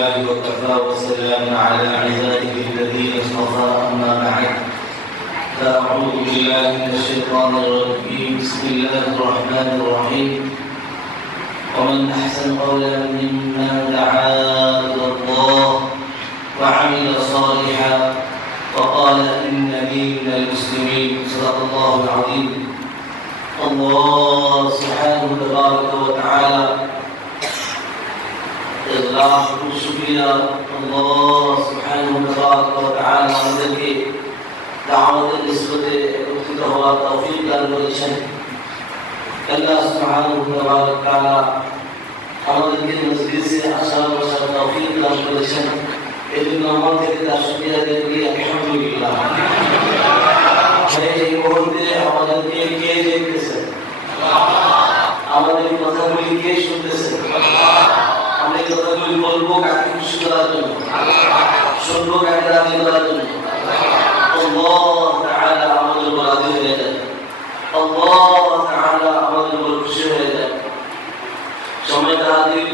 لله وكفى وسلام على عباده الذين اصطفى أما بعد فأعوذ بالله من الشيطان الرجيم بسم الله الرحمن الرحيم ومن أحسن قولا ممن دعا إلى الله وعمل صالحا وقال إنني من المسلمين صدق الله العظيم الله سبحانه تبارك وتعالى লাখ শুকরিয়া আল্লাহ সুবহানাহু ওয়া তাআলা আমাদেরকে দাওয়াতের নিসবতে একত্রিত হওয়ার তৌফিক দান করেছেন। আল্লাহ সুবহানাহু ওয়া তাআলা আমাদেরকে মজলিসে আসার বসার তৌফিক দান করেছেন। এই জন্য আমার থেকে তার শুকরিয়া আদায় করি আলহামদুলিল্লাহ। এই মুহূর্তে আমাদেরকে কে দেখতেছেন? আমাদের কথাগুলি কে শুনতেছেন? আমরা এই কথাগুলি বলবো কাকে খুশি করার জন্য, শুনবো কাকে রাজি করার জন্য। আল্লাহ তাআলা আমাদের উপর রাজি হয়ে যান, আল্লাহ তাআলা আমাদের উপর খুশি হয়ে যান। সময়টা হাজির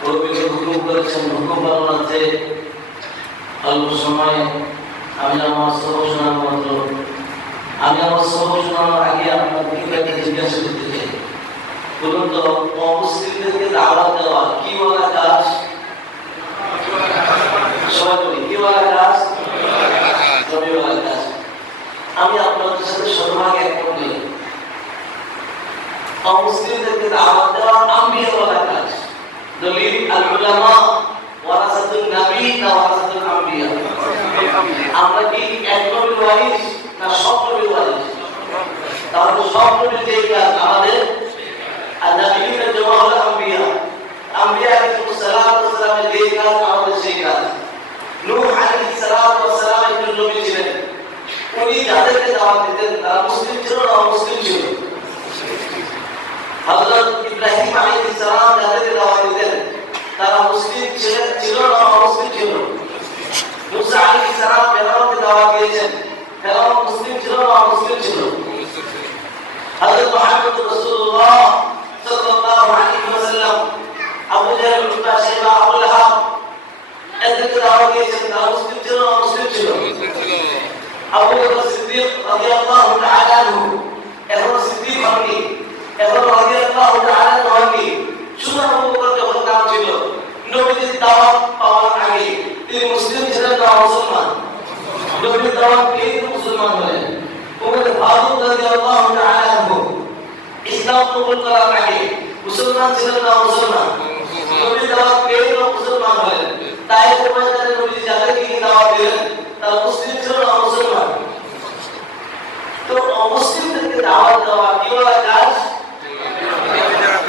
প্রভুকে হুকুম করেছেন, হুকুম পালনার্থে অল্প সময় আমি আমার সবক শোনার মাত্র আমি আমার সবক শোনানোর আগে আপনাদেরকে একটা জিজ্ঞাসা করতে চাই। বলুন তো, অমুসলিমদেরকে দাওয়াত দেওয়া কি বলা কাজ? সবাই বলি কি বলা কাজ? জমি বলা কাজ। আমি আপনাদের সাথে শতভাগ একমত নই। অমুসলিমদেরকে দাওয়াত দেওয়া আম্বিয়া বলা কাজ। দলিল আল উলামা ওয়ারাসাতুন নবী না ওয়ারাসাতুল আম্বিয়া? আমরা কি এক নবীর ওয়ারিস না সব নবীর ওয়ারিস? তাহলে সব নবীর যে কাজ আমাদের النبيون جماعة الأنبياء عليهم الصلاة والسلام ديكا আমাদের সেই কাজ। নূহ আলাইহিস সালাতু ওয়াস সালাম একজন নবী ছিলেন। উনি যাদেরকে দাওয়াত দিতেন তারা মুসলিম ছিল না অমুসলিম ছিল? হযরত ইব্রাহিম আলাইহিস সালাম যাদেরকে দাওয়াত দিতেন তারা মুসলিম ছিল না অমুসলিম ছিল? মুসা আলাইহিস সালাম ফেরাউনকে দাওয়াত দিয়েছেন, ফেরাউন মুসলিম ছিল না অমুসলিম ছিল? হযরত মুহাম্মদ রাসূলুল্লাহ সাল্লাল্লাহু আলাইহি ওয়াসাল্লাম আবু জাহল উতবা শাইবা আবু লাহাব এদেরকে দাওয়াত দিয়েছেন, তারা মুসলিম ছিল না মুসলিম ছিল? আবু বকর সিদ্দিক রাদিয়াল্লাহু তাআলা আনহু এখন সিদ্দিক হননি, এখন রাদিয়াল্লাহু তাআলা আনহু হননি। শুধু আবু বকর যখন নাম ছিল, নবীর দাওয়াত পাওয়ার আগে তিনি মুসলিম ছিলেন না মুসলমান? নবীর দাওয়াত পেয়ে মুসলমান হলেন। ওমর ফারুক রাদিয়াল্লাহু তাআলা আনহু ইসলাম কবুল করার আগে মুসলমান ছিলেন না মুসলমান? নবীর দাওয়াত পেয়ে মুসলমান হলেন। তাই ময়দানে নবী যাদেরকে দাওয়াত দিলেন তারা মুসলিম ছিল না মুসলমান? তো অমুসলিমদেরকে দাওয়াত দেওয়া কি বলা কাজ?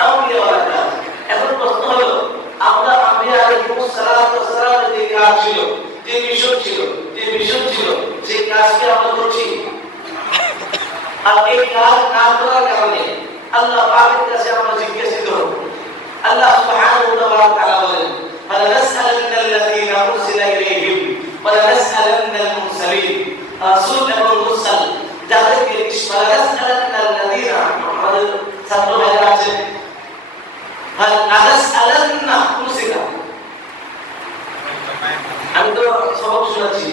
আম্বিয়া বলা কাজ। এখন প্রশ্ন হলো, আমরা আম্বিয়া আলাইহিস সালাতু ওয়াস সালামের যে কাজ ছিল, যে মিশন ছিল সেই কাজকে আমরা করছি? আর এই কাজ না করার কারণে আল্লাহ পাকের কাছে আমরা জিজ্ঞাসিত হব। আল্লাহ সুবহানাহু ওয়া তাআলা বলেন, ফালানাসআলান্নাল্লাযীনা উরসিলা ইলাইহিম ওয়া লানাসআলান্নাল মুরসালিন। রাসূল এবং মুরসাল যাদেরকে ফালানাসআলান্নাল্লাযীনা আমাদের ছাত্র ভাইরা আছেন, ফালানাসআলান্না উরসিলা। আমি তো সবক শোনাচ্ছি,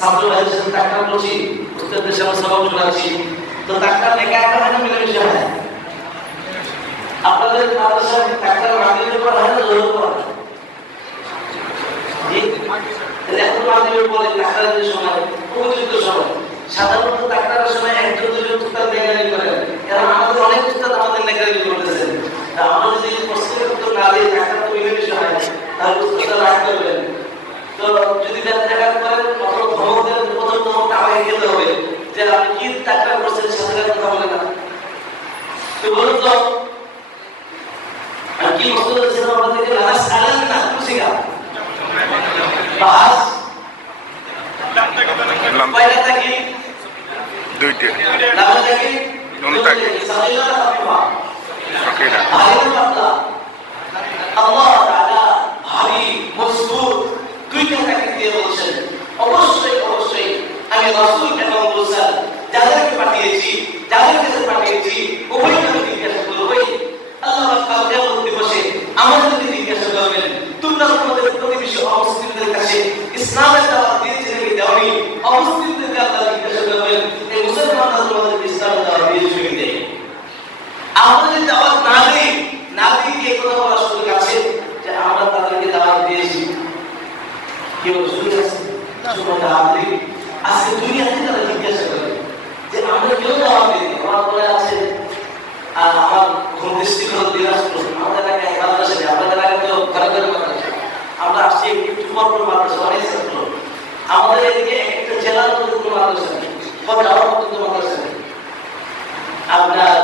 ছাত্র ভাইদের সাথে টাকা বলছি, উস্তাদের সামনে সবক শোনাচ্ছি, তো টাকা লেখা একটা হয় না মিলেমিশে হয়? আপনাদের মাদ্রাসায় টাকার মাগরিবের পর হয় না জোহরের পর? জি, এখন মাগরিবের পরে টাকার যে সময় উপযুক্ত সময়, সাধারণত টাকার সময় একজন দুজন উস্তাদ নেগারি করেন, কারণ আমাদের অনেক উস্তাদ আমাদের নেগারি করতেছেন। আমরা যদি প্রশ্নের উত্তর না দিই, টাকা তো মিলেমিশে হয়, তাহলে উস্তাদরা রাগ করবেন। তো যদি দেখা করেন কখনো ধমক দেন, প্রথম ধমকটা আমাকে খেতে হবে যে আপনি কি টাকা করছেন সাথে কথা বলে না। তো বলুন তো, আর কি মকসদ আছে আমাদেরকে? লানাসআলান্না খুশিগা বাস পয়লা থেকে দুইটা লাভ থেকে দুইটা সাইলা আফা ওকে না আল্লাহ তাআলা ভারী মজবুত দুইটা থেকে দিয়ে বলছেন, অবশ্যই আমি রাসূল এবং মুরসাল যাদেরকে পাঠিয়েছি, যাদের কাছে পাঠিয়েছি উভয়কে জিজ্ঞাসা করবই। আল্লাহ পাক কাল কিয়ামত দিবসে আমাদেরকে জিজ্ঞাসা করবেন, তোমরা তোমাদের প্রতিবেশী কেউ শুনে আছে শুনে আপনি আজকে দুনিয়াতে তারা জিজ্ঞাসা করে যে আমরা কেউ দাওয়াত দিই আমার বলে আছে আমার ঘুম দৃষ্টিকোণ দিনাজপুর আমাদের এলাকায় মাদ্রাসা নেই আমাদের এলাকায় তো ঘরে ঘরে মাদ্রাসা আমরা আসছি একটু পর মাদ্রাসা অনেক ছাত্র আমাদের এদিকে একটা জেলার মধ্যে কোনো মাদ্রাসা নেই যাওয়ার মতো কোনো মাদ্রাসা নেই আপনার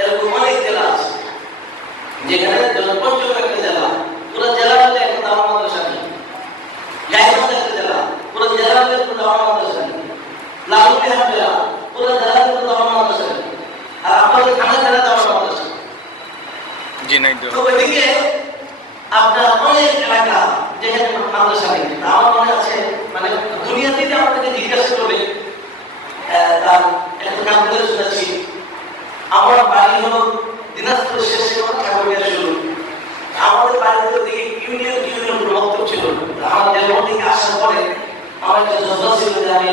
এরকম অনেক জেলা আছে যেখানে পঞ্চম একটা জেলা পুরো জেলা মিলে একটা দাওয়া মাদ্রাসা নেই গাইবান্ধা একটা জেলা পুরো জেলা মিলে কোনো দাওয়া মাদ্রাসা নেই লালমনিরহাট জেলা পুরো জেলা মিলে দাওয়া মাদ্রাসা নেই আর আপনাদের থানা জেলা দাওয়া মাদ্রাসা জি নাই তো ওইদিকে আপনার অনেক এলাকা যেখানে মাদ্রাসা নেই আমার মনে আছে মানে দুনিয়াতে আপনাকে জিজ্ঞাসা করবে তার একটা নাম করে শুনেছি আমার বাড়ি হলো দিনাজপুর শেষে ঠাকুরিয়া শুরু আমাদের বাড়িতে দিকে ইউনিয়ন বক্তব্য ছিল আমার জন্ম থেকে আসার পরে আমার একটা যোজনা ছিল যে আমি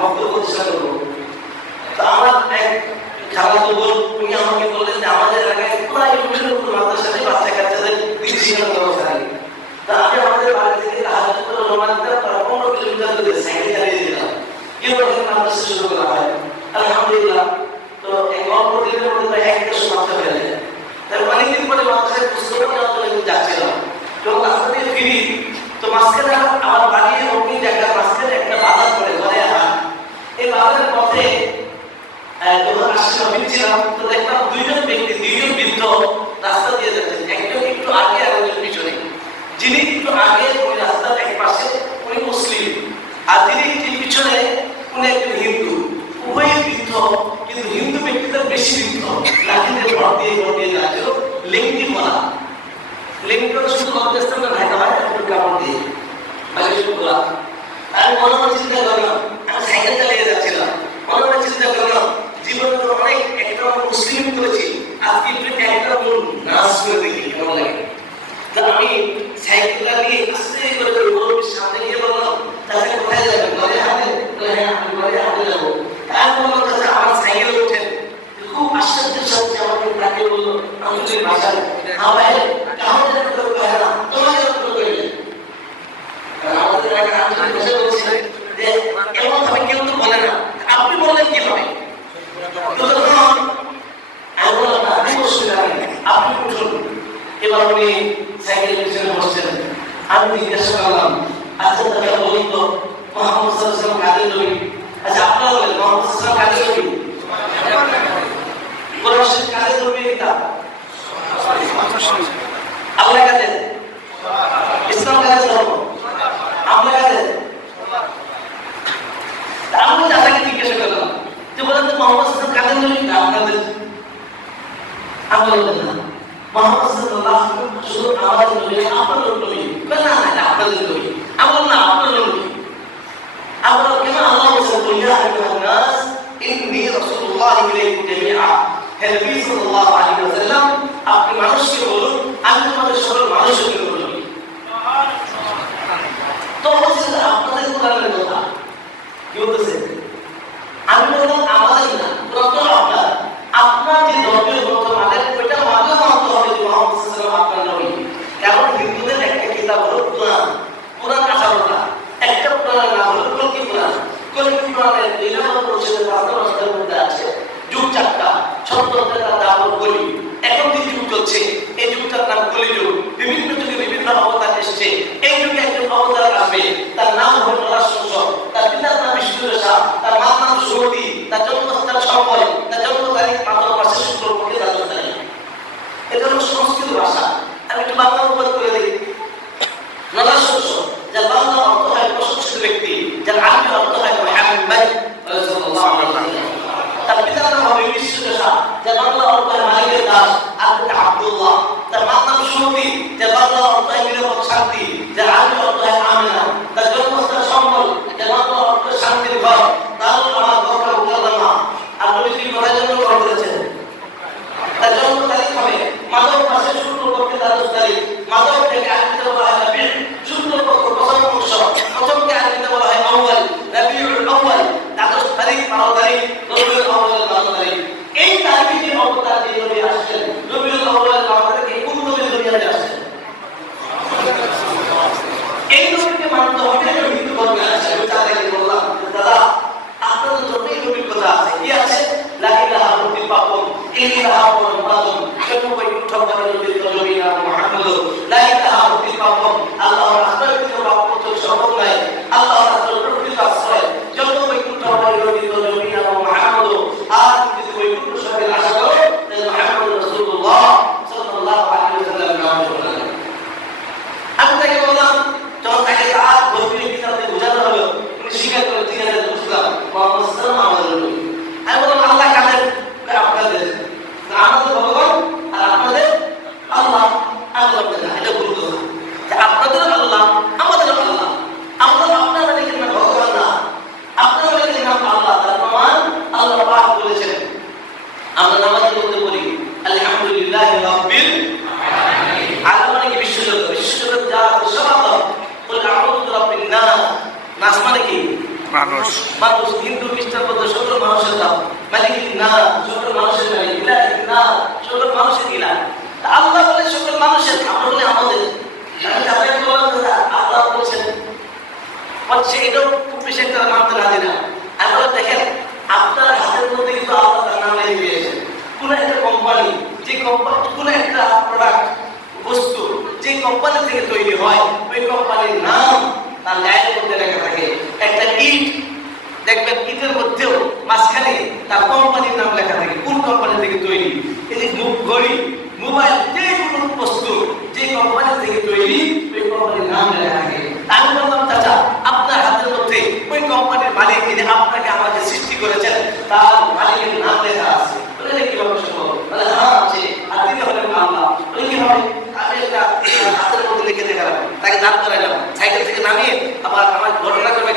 বক্তব্য প্রতিষ্ঠা করবো তো আমার এক খালাতো বোন উনি আমাকে বললেন যে আমাদের এলাকায় পুরো ইউনিয়নের উপর মাদ্রাসা নেই বাচ্চা কাচ্চাদের শিক্ষার ব্যবস্থা নেই তা আমি আমাদের বাড়ি থেকে হাজার রোমান 15 কিলোমিটার দূরে সাইকেল চালিয়ে দিলাম ইউনিয়নের মাদ্রাসা শুরু করা হয় আলহামদুলিল্লাহ তো এই অল্প দিনের মধ্যে প্রায় 1 বছর মাত্রা হয়ে যায় তাই অনেকদিন পরে মাদ্রাসায় পুস্তক নেওয়ার জন্য যাচ্ছিলাম যখন রাস্তা দিয়ে ফিরি তো মাঝখানে আমার বাড়ি অগ্নি জায়গার মাঝখানে একটা বাজার পড়ে ঘরে হাট এই বাজারের পথে যখন আসছিলাম ফিরছিলাম তো দেখলাম দুইজন বৃদ্ধ রাস্তা দিয়ে যাচ্ছেন একজন একটু আগে আর একজন পিছনে যিনি একটু আগে ওই রাস্তার এক পাশে উনি মুসলিম আর যিনি একটু পিছনে উনি একজন হিন্দু উভয় বৃদ্ধ কিন্তু হিন্দু ব্যক্তিদের বেশি বৃদ্ধ লাঠিতে ভর দিয়ে যাচ্ছিল লেংটি বলা লেংটিটা শুধু লজ্জাস্থান না ঢাকা হয় একটু কাপড় দিয়ে মানে শুরু করা আমি মনে মনে চিন্তা করলাম আমি সাইকেল চালিয়ে যাচ্ছিলাম মনে মনে চিন্তা করলাম জীবনে তো অনেক একটা মুসলিম করেছি আজকে একটু একটা নাচ করে দেখি কেমন লাগে তা আমি সাইকেলটা নিয়ে আস্তে করে ওর সামনে গিয়ে বললাম তাহলে কোথায় যাবেন ঘরে হাতে হ্যাঁ আমি ঘরে হাতে যাবো তার বললাম তাহলে আমার সাইকেল ওঠেন খুব আশ্চর্যের সাথে আমাকে তাকে বললো আমি তুই ভাষা আমার তাহলে না তোমাকে আমাদের বসে বলছি যে এমন ভাবে কেউ তো বলে না আপনি বললেন কি হবে আমি বললাম না আমি বসে আপনি উঠুন এবার উনি সাইকেল পিছনে বসছেন আমি জিজ্ঞাসা করলাম আচ্ছা দাদা বলুন তো মোহাম্মদ সাল্লাল্লাহু কাদের নবী আচ্ছা আপনারা বলেন মোহাম্মদ সাল্লাল্লাহু কাদের নবী কোরআন শরীফ কাদের নবী এটা আল্লাহ কাদের ইসলাম কাদের ধর্ম আমরা কাদের আমি দাদাকে জিজ্ঞাসা করলাম যে বলেন তো মোহাম্মদ সাল্লাল্লাহু কাদের নবী না আপনাদের আমি বললাম না মোহাম্মদ সাল্লাল্লাহু আলাইহি ওয়াসাল্লাম শুধু আমাদের নবী আপনাদের নবী না না আপনাদের নবী আমি বললাম না আপনাদের নবী আমরা কেন আল্লাহ বলেছেন ইয়া আইয়ুহান নাস ইন্নী রাসূলুল্লাহি ইলাইকুম জামিআ হে নবী সাল্লাল্লাহু আলাইহি ওয়াসাল্লাম আপনি মানুষকে বলুন আমি তোমাদের সকল মানুষকে বলুন তো বলছেন আপনাদের কোরআনের কথা কি বলতেছে আমি বললাম আমাদের না প্রথম আপনার যে ধর্মের গ্রন্থ মানে ওইটা মানতে হবে যে মুহাম্মদ সাল্লাল্লাহু আলাইহি আপনার নবী কারণ হিন্দুদের একটা কিতাব হলো কোরআন 18টা একটা কোরআনের নাম হলো কলকি কোরআন কোরআনের 2 নম্বর পরিচ্ছেদের 5 নম্বর অধ্যায়ের মধ্যে আছে যুগ 4টা শব্দটার নাম হলো কলি এখন যে যুগ চলছে এই যুগটার নাম কলি যুগ বিভিন্ন যুগে বিভিন্ন অবতার এসেছে এই যুগে একজন অবতার আসবে তার নাম হলো রাসূল তার পিতার নাম বিষ্ণু মানে কি? মানুষ। মানুষ। হিন্দু খ্রিস্টান বৌদ্ধ সকল মানুষের নাম। মালিক না, সকল মানুষের মালিক। ইলাহ না, সকল মানুষের ইলাহ। আল্লাহ বলে সকল মানুষের, আমরা বলে আমাদের। আল্লাহ বলছেন এটাও খুব বেশি একটা মানতে রাজি না। এখন দেখেন আপনার হাতের মধ্যে কিন্তু আল্লাহ তার নাম লিখে দিয়েছেন। কোন একটা কোম্পানি, যে কোম্পানি কোন একটা প্রোডাক্ট বস্তু যে কোম্পানি থেকে তৈরি হয়, ওই কোম্পানির নাম তার গায়ের মধ্যে লেখা থাকে। একটা ইট দেখবেন, ইটের মধ্যেও মাঝখানে তার কোম্পানির নাম লেখা থাকে, কোন কোম্পানি থেকে তৈরি। এই যে ঘড়ি, মোবাইল, যে কোনো বস্তু যে কোম্পানি থেকে তৈরি, ওই কোম্পানির নাম লেখা থাকে। আমি বললাম চাচা, আপনার হাতের মধ্যে ওই কোম্পানির মালিক, যিনি আপনাকে আমাকে সৃষ্টি করেছেন, তার মালিকের নাম লেখা আছে। বলে কিভাবে সম্ভব? বলে হ্যাঁ আছে, আর তিনি হলেন আল্লাহ। বলে কিভাবে? আমি একটা হাতের মধ্যে লিখে দেখালাম, তাকে দাঁড় করাইলাম, সাইকেল থেকে নামিয়ে আবার আমার ঘটনা করবে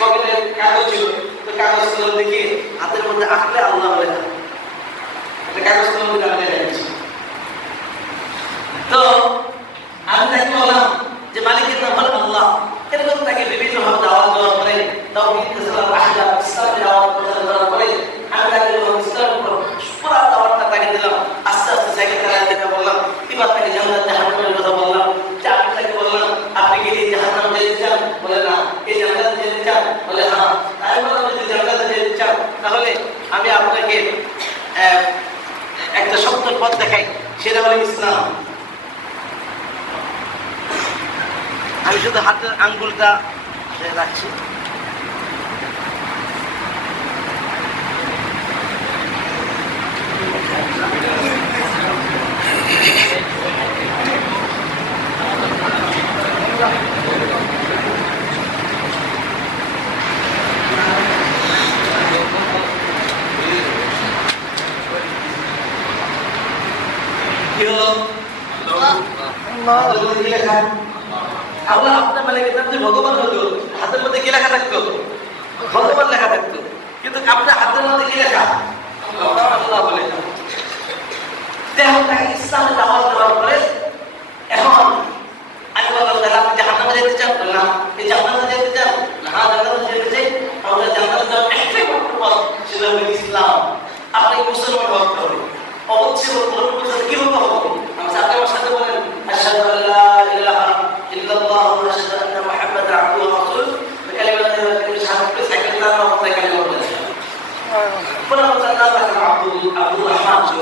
পকেটে কাগজ ছিল, তো কাগজ গুলো দেখে হাতের মধ্যে আঁকলে আল্লাহ বলে না, কাগজ গুলো মধ্যে আমি লেখাচ্ছি। তো আমি তাকে বললাম যে মালিকের নাম হল আল্লাহ। এরকম তাকে বিভিন্ন ভাবে দাওয়াত দেওয়ার পরে, তাওহীদ, ইসলাম, আকিদা, ইসলামের দাওয়াত দেওয়ার পরে আমি তাকে ইসলাম পুরো দাওয়াতটা তাকে দিলাম। আস্তে আস্তে সাইকেল চালাতে যেতে বললাম, এবার তাকে জান্নাত জাহান্নামের কথা বললাম। যে আমি তাকে বললাম, আপনি কি এই জাহান্নামে যেতে চান? বলে না। এই জান্নাতে যেতে চান? বলে হ্যাঁ। আমি বললাম, যদি জান্নাতে যেতে চান তাহলে আমি আপনাকে একটা সত্য পথ দেখাই, সেটা হলো ইসলাম। আমি শুধু হাতের আঙ্গুলটা রাখছি। কি হলো? আল্লাহ আপনার মানে ভগবান হতো, হাতের মধ্যে কি লেখা থাকতো? ভগবান লেখা থাকতো। কিন্তু আপনার হাতের মধ্যে কি লেখা? আল্লাহ বলে। তাকে ইসলামে দাওয়াত দেওয়ার পরে এখন আমি বললাম, তাহলে আপনি জাহান্নামে যেতে চান? না। এই জান্নাতে যেতে চান? হ্যাঁ, জান্নাতে যেতে চাই। আমরা জান্নাতে যাওয়ার একটাই মাত্র পথ, সেটা হলো ইসলাম। আপনি মুসলমান হতে হবে, অবশ্যই কি হতে হবে? আপনি আমার সাথে বলেন, আশহাদু আল্লা ইলাহা ইল্লাল্লাহ ওয়া আশহাদু আন্না মুহাম্মাদান আবদুহু ওয়া রাসূলুহু। কালিমাতুল শাহাদাত সাইকেল নাম আপনাকে কালিমা বলে। পুরো কথা আব্দুর রহমান ছিল।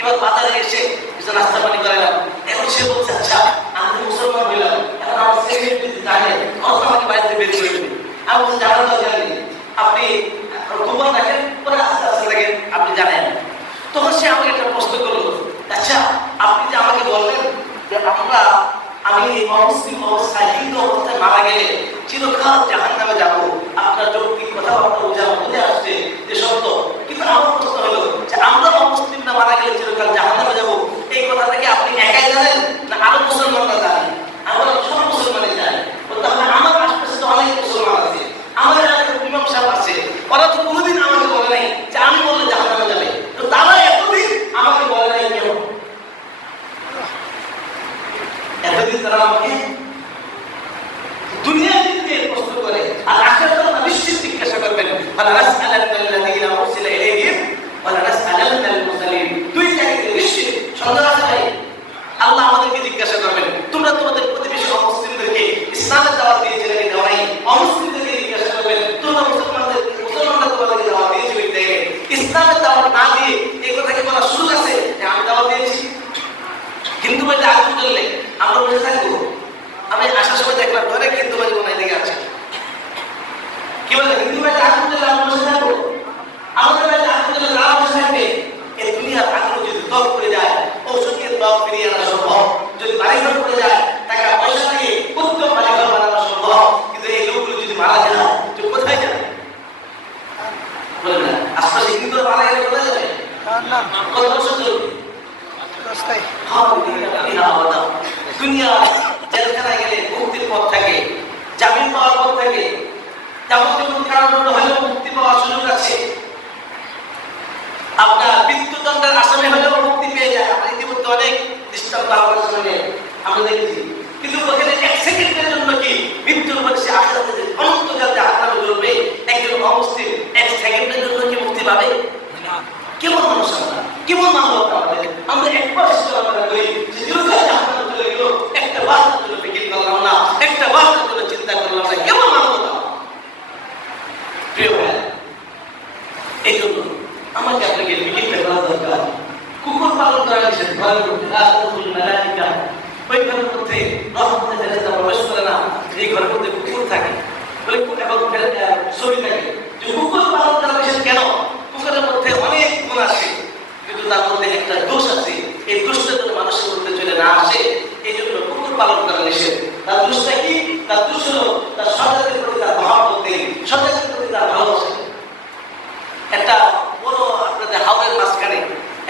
এবার বাজারে এসে কিছু নাস্তা পানি করালাম। এখন সে বলছে, আচ্ছা আমি মুসলমান হইলাম, এখন আমার সেক্রেটারি জানে, আমাকে বাড়িতে বের করে দেবে। আমি বলছি, জানার দরকার নেই, আপনি খবর রাখেন, পরে আস্তে আস্তে দেখেন আপনি জানেন। তখন সে আমাকে একটা প্রশ্ন করলো, আচ্ছা আপনি যে আমাকে বললেন যে আমি অমুসলিম অবস্থায়, হিন্দু অবস্থায় মারা গেলে চিরকাল জাহান্নামে যাবো, আপনার যৌক্তিক কথাবার্তা বুঝে আসছে যে সত্য, কিন্তু আমার প্রশ্ন হলো যে আমরা অমুসলিমরা মারা গেলে চিরকাল জাহান্নামে যাবো, এই কথাটা কি আপনি একাই জানেন না আরো মুসলমানরা জানেন? আমরা সব মুসলমানই জানি। তাহলে আমার আশপাশে তো অনেক মুসলমান আছে, আমার এলাকায় ইমাম সাহেব আছে, ওরা তো কোনোদিন আমাকে বলে নাই যে আমি বললে জাহান্নামে যাবে। তো তারা এতদিন আমাকে বলে নাই কেন? এতদিন তারা আমাকে দুনিয়া দিকে প্রশ্ন করে, আর আখিরাতে আল্লাহ নিশ্চিত জিজ্ঞাসা করবেন, ওয়ালা নাসআলান্নাল্লাযীনা উরসিলা ইলাইহিম ওয়ালা নাসআলান্নাল মুরসালিন। দুই জায়গায় নিশ্চিত সন্দেহ আছে ভাই। আল্লাহ আমাদেরকে জিজ্ঞাসা করবেন, তোমরা তোমাদের প্রতিবেশী অমুসলিমদেরকে ইসলামের দাওয়াত দিয়েছিলে কি দাও নাই? অমুসলিমদেরকে জিজ্ঞাসা করবেন, তোমরা মুসলমানরা তোমাদেরকে দাওয়াত দিয়েছিলে কি দেয়? ইসলামের দাওয়াত না দিয়ে এই কথা কি বলার সুযোগ আছে যে আমি দাওয়াত দিয়েছি? হিন্দু বাড়িতে আগুন জ্বললে আমরা বসে থাকবো? আমি আসার সময় দেখলাম অনেক হিন্দু বাড়ি মনে দিকে আছে, কি বলে হিন্দু বাড়িতে আগুন জ্বললে আমরা বসে থাকবো? আমাদের বাড়িতে আগুন জ্বললে তারা বসে থাকবে? এই দুনিয়ার আগুন যদি ত্বক করে যায়, ঔষধের ত্বক ফিরিয়ে আনা সম্ভব। যদি বাড়িঘর করে যায়, টাকা পয়সা দিয়ে উত্তম বাড়িঘর বানানো সম্ভব। কিন্তু এই লোকগুলো যদি মারা যায়, তো কোথায় যাবে? বলে না আশপাশে হিন্দু মারা গেলে কোথায় যাবে? কত বছর চলবে? দুনিয়া জেলখানায় গেলে মুক্তির পথ থাকে, জামিন পাওয়ার পথ থাকে, যাবতীয় কারণ হলেও মুক্তি পাওয়ার সুযোগ আছে। আপনার মৃত্যুদণ্ডের আসামি হলেও মুক্তি পেয়ে যায়। আমরা ইতিমধ্যে অনেক দৃষ্টান্ত আমরা দেখেছি। কিন্তু ওখানে এক সেকেন্ডের জন্য কি মৃত্যুর পরে সে আখিরাতে অনন্ত করেছেন ঘরের মধ্যে আশরাফুল মালাইকা, ওই ঘরের মধ্যে রহমতের ফেরেশতা প্রবেশ করে না, এই ঘরের মধ্যে কুকুর থাকে বলে এবং ছবি থাকে যে কুকুর পালন করা নিষেধ কেন? কুকুরের মধ্যে অনেক গুণ আছে, কিন্তু তার মধ্যে একটা দোষ আছে, এই দোষটা যেন মানুষের মধ্যে চলে না আসে, এই জন্য কুকুর পালন করা নিষেধ। তার দোষটা কি? তার দোষ হলো তার সন্তানের প্রতি তার মহব্বত নেই, সন্তানের প্রতি তার ভালোবাসা নেই। একটা বড় আপনাদের হাওরের মাঝখানে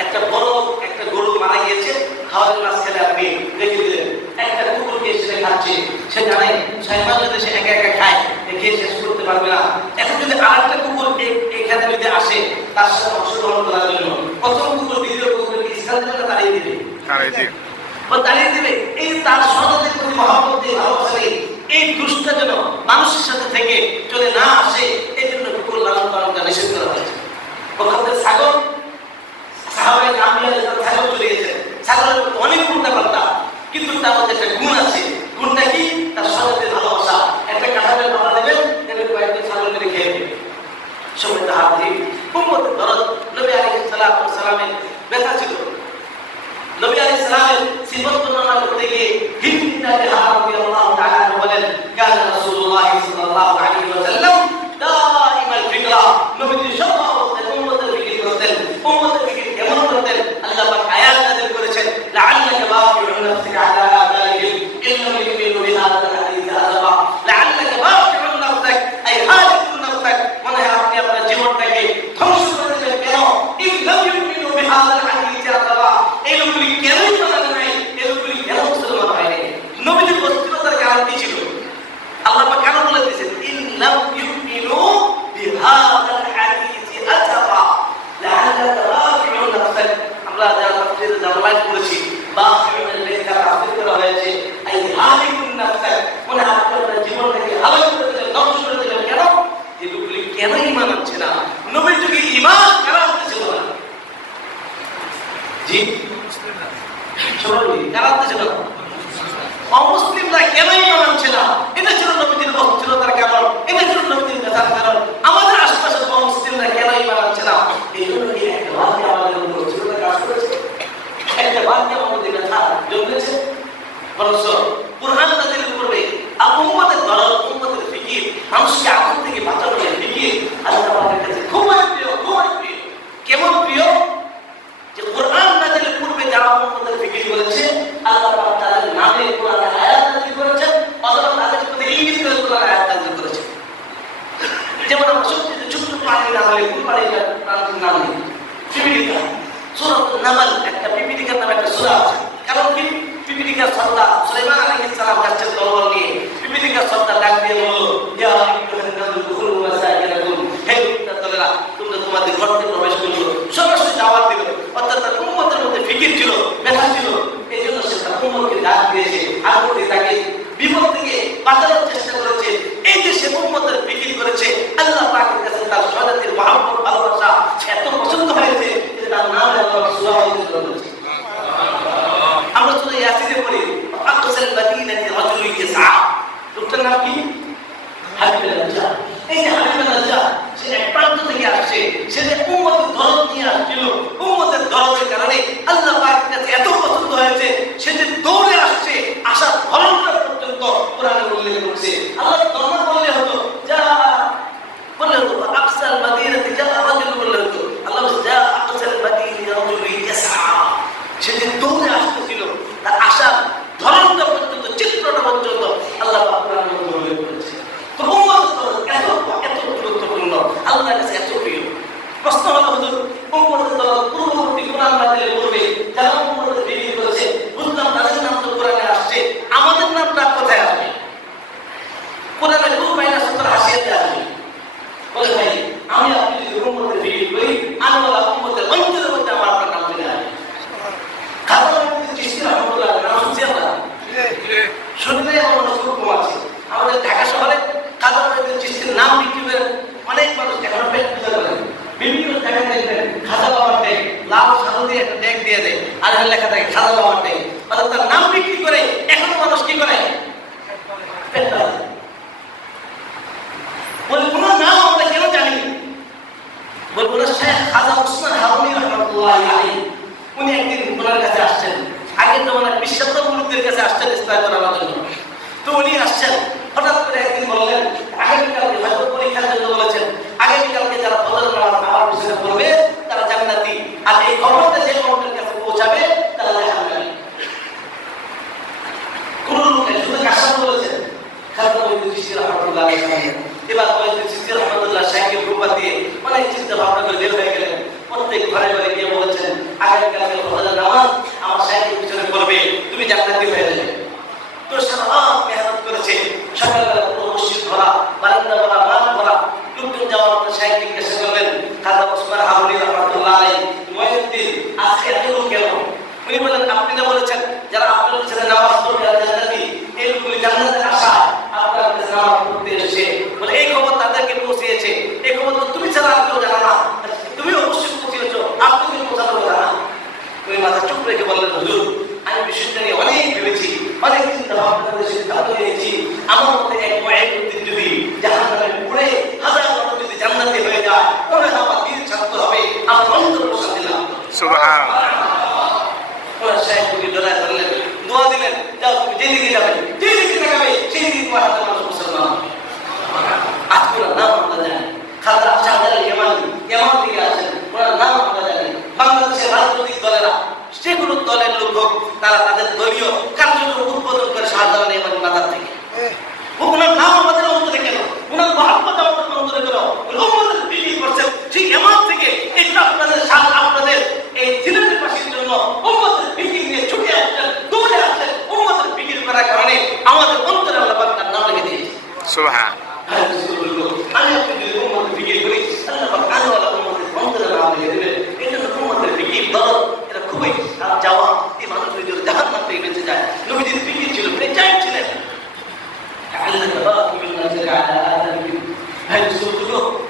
একটা বড় একটা গরু মারা গিয়েছে, হাওরের মাঝখানে আপনি দেখে দিলেন একটা কুকুরকে সেটা খাচ্ছে, সে জানে 6 মাস যদি সে একা একা খায় খেয়ে শেষ করতে পারবে না। এখন যদি আরেকটা কুকুর এখানে যদি আসে তার সাথে অংশগ্রহণ করার জন্য, প্রথম কুকুর দ্বিতীয় কুকুরকে স্থান থেকে তাড়িয়ে দিবে, তাড়িয়ে দিবে। এই তার সন্তানের প্রতি মহব্বত দিয়ে ভালোবাসা নেই, এই দুষ্টটা যেন মানুষের সাথে থেকে চলে না আসে, এই জন্য কুকুর লালন পালন করা নিষেধ করা হয়েছে। ওখানে ছাগল, সাহাবায়ে কামিয়ার ছাগল চলে গেছেন, ছাগলের মধ্যে অনেক উল্টা পাল্টা, কিন্তু তার মধ্যে একটা গুণ আছে। গুণটা কি? তার সন্তানের ভালোবাসা। একটা কাঁঠালের পাতা দেবেন, দেবেন কয়েকদিন ছাগল মেরে খেয়ে দেবে, সময় হাত দিয়ে উম্মতের দরদ। নবী আলাইহিস সালামের ব্যথা ছিল, নবী আলাইহিস সালামের সিফত বর্ণনা করতে গিয়ে হিন্দিতে রাদিয়াল্লাহু তাআলা বলেন, কানা রাসূলুল্লাহ সাল্লাল্লাহু আলাইহি ওয়াসাল্লাম দাইমাল ফিকরা, নবীজি সব উম্মতের ফিকির করতেন। উম্মতের ফিকির কেমন করতেন? আল্লাহ পাক আয়াত নাযিল করেছেন, লাআল্লাকা বাকিউন নাফসিকা আলা আযালিহিম ইল্লাম ইউমিনু বিহাযাল হাদীস আযাবা, লাআল্লাকা বাকিউন নাফসাক আই হালিকুন নাফসাক, মানে আপনি আপনার জীবনটাকে ধ্বংস করে দেবেন কেন? ইল্লাম ইউমিনু বিহাযাল হাদীস আযাবা, এই লোকগুলি কেন ইমান নাই, এই লোকগুলি কেন মুসলমান হয় নাই? নবীজির বস্তুতার কারণ কি ছিল? আল্লাহ পাক কেন বলে দিয়েছেন ইল্লাম ইউমিনু বিহাযাল হাদীস আযাবা, লাআল্লাকা বাকিউন নাফসাক। আমরা যারা তাফসীরে জামালাত করেছি, বাকিউনের লেখা তাফসীর করা হয়েছে আই হালিকুন নাফসাক, মানে আপনার জীবনটাকে হালাক করে দিলেন, ধ্বংস করে দিলেন কেন? এই লোকগুলি কেন ঈমান আনছে না? নবীর যুগে ঈমান কারা আনতেছিল না? জি সবাই কারা আনতেছিল না? অমুসলিমরা কেন ঈমান আনছে না? এটা ছিল নবীর বস্তুতার কারণ, এটা ছিল নবীর ব্যথার কারণ। আমাদের আশেপাশে অমুসলিমরা কেন ঈমান আনছে না? এই জন্য কি একটা বাক্য আমাদের উপর বস্তুতা কাজ করেছে, একটা বাক্য আমাদের ব্যথা জন্মেছে। অবশ্য কুরআন নাযিল করবে আর উম্মতের দরদ, উম্মতের ফিকির, মানুষকে আগুন থেকে বাঁচানোর ফিকির আল্লাহ পাকের কাছে খুবই প্রিয়, খুবই প্রিয়। কেমন প্রিয়? যে কুরআন নাযিল করবে যারা উম্মতের ফিকির করেছে, আল্লাহ পাক তাদের নামে কোরআনের আয়াত নাযিল করেছেন, অথবা তাদের প্রতি ইঙ্গিত করে কোরআনের আয়াত নাযিল করেছেন। যেমন আমরা সবচেয়ে ছোট্ট প্রাণী নাম হলে কোন প্রাণীর নাম নেই? পিপিলিকা। সূরাতুন নামল, একটা পিপিলিকার নামে একটা সূরা আছে। কারণ কি? পিপিলিকার সর্দার সুলাইমান আলাইহিস সালাম যাচ্ছেন তলোয়ার নিয়ে, পিপিলিকার সর্দার ডাক দিয়ে বলল, ইয়া আইয়ুহান নাসু দুখুলু মাসাকিনাকুম, হে মুত্তাকিরা, তোমরা তোমাদের ঘরে প্রবেশ করো, সরাসরি দাওয়াত দিল। অর্থাৎ তার উম্মতের মধ্যে ফিকির ছিল, ব্যথা ছিল, এই জন্য সে তার উম্মতকে ডাক দিয়েছে, আগুন তাকে বিপদ থেকে বাঁচানোর চেষ্টা করেছে। এই যে সে উম্মতের ফিকির করেছে, আল্লাহ পাকের কাছে তার সন্তানের মহব্বত, ভালোবাসা এত পছন্দ হয়েছে যে তার নাম আল্লাহ সূরা নাযিল করেছে। আমরা সূরা ইয়াসিনে পড়ি, আকসাল মাদিনাতি রাজুলুন ইয়াসআ, লোকটার নাম কি? হাবিবুল নাজ্জার। এই যে হাবিবুল নাজ্জার, সে এক প্রান্ত থেকে আসছে, সে যে উম্মতের দরদ নিয়ে আসছিল, উম্মতের দরদের কারণে আল্লাহ পাকের কাছে এত পছন্দ হয়েছে, সে যে দৌড়ে আসছে, আসার ধরনটা পর্যন্ত কোরআনে উল্লেখ করেছে। আল্লাহ দরদ বললে হতো, যা বললে হতো আকসাল মাদিনাতি যা রাজুল বললে হতো, আল্লাহ যা আকসাল মাদিনাতি রাজুলুন ইয়াসআ, সে যে দৌড়ে আসতেছিল, তার আসার ধরনটা পর্যন্ত, চিত্রটা পর্যন্ত আল্লাহ পাক কোরআনে উল্লেখ করেছে। তো উম্মতের এত এত গুরুত্বপূর্ণ, আল্লাহর কাছে এত প্রিয়। প্রশ্ন হলো, হুজুর উম্মতের দল পূর্ববর্তী কোরআন নাযিল করবে যারা উম্মতের ফিকির করেছে, বুঝলাম তাদের নাম তো কোরআনে আসছে, আমাদের নামটা কোথায় আসবে? কোরআনে কোন মাইনা 70-80 আসবে? বলে ভাই, আমি আপনি যদি উম্মতের ফিকির করি, আমি বলা উম্মতের অন্তরের মধ্যে আমার আপনার নাম চলে আসবে। কারণ চিশতি রহমাতুল্লাহ নাম শুনছি আমরা, শুনলে আমার মানুষ খুব কম আছে। আমাদের ঢাকা শহরে কাজী চিশতির নাম বিক্রি করে অনেক মানুষ এখনো পেট পূজা করেন। বিভিন্ন জায়গায় দেখবেন খাজা বাবার ট্যাগ, লাল সাদা দিয়ে একটা ট্যাগ দিয়ে দেয়, আর লেখা থাকে খাজা বাবার ট্যাগ। অর্থাৎ তার নাম বিক্রি করে এখনো মানুষ কি করে? পেট পায়। বলে কোনো নাম আমরা কেন জানি? বলবো না শেখ খাজা উসমান হারুনি রহমাতুল্লাহ আলাইহি, উনি একদিন ওনার কাছে আসছেন, আগের জমানায় বিশ্বাস মুরুখদের কাছে আসছেন ইসলাম করার জন্য। তো উনি আসছেন, হঠাৎ করে একদিন বললেন আগামীকালকে হয়তো পরীক্ষার জন্য বলেছেন, আগামীকালকে যারা ফজর নামাজ আমার পিছনে পড়বে তারা জান্নাতি, আর এই খবরটা যে কৌমের কাছে পৌঁছাবে তারা জাহান্নামী। কোন লোক শুধু কাশা বলেছেন খাজা ওয়াহিদুল চিশতি রাহমাতুল্লাহ আলাইহি। এবার ওয়াহিদুল চিশতি রাহমাতুল্লাহ সাহেবের রূপা দিয়ে অনেক চিন্তা ভাবনা করে বের হয়ে গেলেন, প্রত্যেক ঘরে ঘরে গিয়ে বলেছেন আগামীকালকে ফজর নামাজ আমার সাহেবের পিছনে পড়বে, তুমি জান্নাতি হয়ে যাবে। তো সারা রাত মেহনত করেছে, সকালবেলা পুরো মসজিদ ভরা, বারান্দা ভরা, মাঠ ভরা, লোকজন যাওয়ার পর সাহেব জিজ্ঞাসা করলেন খাজা ওসমান হারুনি রাহমাতুল্লাহ আলাইহি, মুয়াজ্জিন আজকে এত লোক কেন? উনি বলেন আপনি না বলেছেন যারা আপনার পিছনে নামাজ পড়বে তারা জান্নাতি, এই লোকগুলি জান্নাতের আশায় আপনার কাছে নামাজ পড়তে এসেছে। বলে এই খবর তাদেরকে পৌঁছিয়েছে, এই খবর তো তুমি ছাড়া আর কেউ জানা না, তুমি অবশ্যই পৌঁছিয়েছো, আপনি তুমি পৌঁছাতে কথা না। উনি মাথা চুপ রেখে বললেন হুজুর আমি বিষয়টা নিয়ে অনেক ভেবেছি, অনেক চিন্তা ভাবনা করে সিদ্ধান্ত নিয়েছি, আমার মতে এক মুয়াজ্জিন যদি জাহান্নামে পড়ে হাজার মানুষ যদি জান্নাতি হয়ে যায় তবে আমার দিন শান্ত হবে, আমার অন্তর প্রশান্তি লাভ হবে। সুবহানাল্লাহ। ওরা সাহেবকে জড়ায় ধরলেন, দোয়া দিলেন, যাও তুমি যেদিকে যাবে, যেদিকে যাবে সেই দিকে তোমার হাতে মানুষ মুসলমান। আজকে ওনার নাম আমরা জানি, খাজা শাহজালাল ইয়ামানি, ইয়ামান থেকে আসেন, ওনার নাম আমরা জানি। বাংলাদেশের রাজনৈতিক দলেরা সেগুলো দলের লোক হোক, তারা তাদের দলীয় কার্যক্রম উদ্বোধন করে শাহজালাল ইয়ামানি মাজার থেকে। ওনার নাম আমাদের অন্তরে কেন, ওনার মহাত্মা আমাদের অন্তরে কেন, আমাদের বিলি করছেন ঠিক এমন থেকে এটা আপনাদের আপনাদের এই জিনের পাশের জন্য উম্মতের বিলি নিয়ে ছুটে আসছেন, দৌড়ে আসছেন, উম্মতের বিলি করার কারণে আমাদের অন্তরে আল্লাহ পাক তার নাম লিখে দিয়েছে। সুবহান। আমি আপনি যদি উম্মতের বিলি করি আল্লাহ পাক আল্লাহ উম্মতের অন্তরে নাম লিখে দেবেন। এই জন্য উম্মতের বিলি দল এটা খুবই যাওয়া, এই মানুষগুলি যদি জাহান্নাম থেকে বেঁচে যায়। নবীজির বিলি ছিল, প্রেজাইট ছিলেন।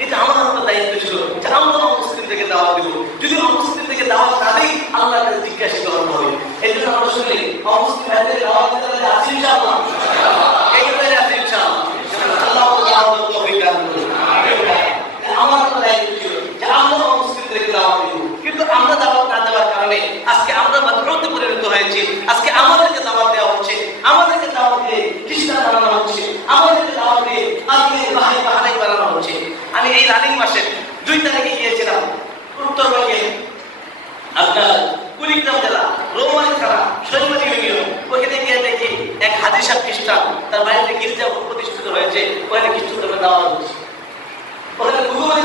এটা আমার দায়িত্ব ছিল যে আমরা মুসলিম থেকে দাওয়াত দেব, যদি মুসলিম থেকে দাওয়াত না দিই আল্লাহর কাছে জিজ্ঞাসা করা হবে। এই জন্য আমরা শুনলে মুসলিম ভাইদের দাওয়াত দিতে আসি ইনশাআল্লাহ, এইভাবে আসি ইনশাআল্লাহ। আল্লাহ আমাদের তৌফিক দান করুন। আমার দায়িত্ব ছিল যে আমরা মুসলিম থেকে দাওয়াত দেব, কিন্তু আমরা দাওয়াত না দেওয়ার কারণে আজকে আমরা মাদ্রাসাতে পরিণত হয়েছি। আজকে আমাদেরকে দাওয়াত দেওয়া হচ্ছে, আমাদেরকে দাওয়াত দিয়ে খ্রিস্টান বানানো হচ্ছে, আমাদেরকে দাওয়াত দিয়ে আজকে বাহাই বানানো হচ্ছে। আমি এই রানিং মাসে 2 তারিখে গিয়েছিলাম উত্তরবঙ্গে, আপনার কুড়িগ্রাম জেলা রৌমারী থানা শৈলবাড়ি ইউনিয়ন। ওখানে গিয়ে দেখি এক হাজি সাহেব খ্রিস্টান, তার বাড়িতে গির্জা প্রতিষ্ঠিত হয়েছে, ওখানে খ্রিস্টান ধর্মে দাওয়াত হচ্ছে। ওখানে গুরুবাড়ি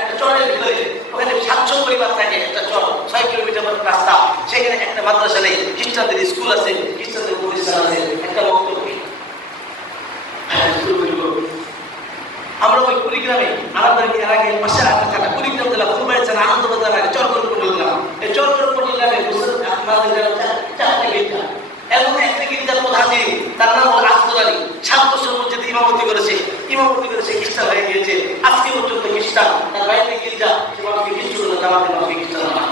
একটা চরের ভিতরে, ওখানে 700 পরিবার থাকে, একটা চর 6 কিলোমিটার রাস্তা, সেখানে একটা মাদ্রাসা নেই, খ্রিস্টানদের স্কুল আছে, খ্রিস্টানদের প্রতিষ্ঠান আছে, একটা বক্তব্য। আমরা ওই কুড়িগ্রামে আমাদের এর আগে পাশে একটা থানা কুড়িগ্রাম জেলা ফুলবাড়ি থানা আনন্দবাজার আগে চরগড়পুর গ্রাম, এই চরগড়পুর গ্রামে চারটে গির্জা, এর মধ্যে একটা গির্জার প্রধান যিনি তার নাম হল আসগর আলী, 7 বছর মসজিদে ইমামতি করেছে খ্রিস্টান হয়ে গিয়েছে। আজকে পর্যন্ত খ্রিস্টান, তার বাড়িতে গির্জা, সে মানুষকে খ্রিস্ট করে জামাতে মানুষকে খ্রিস্টান হয়।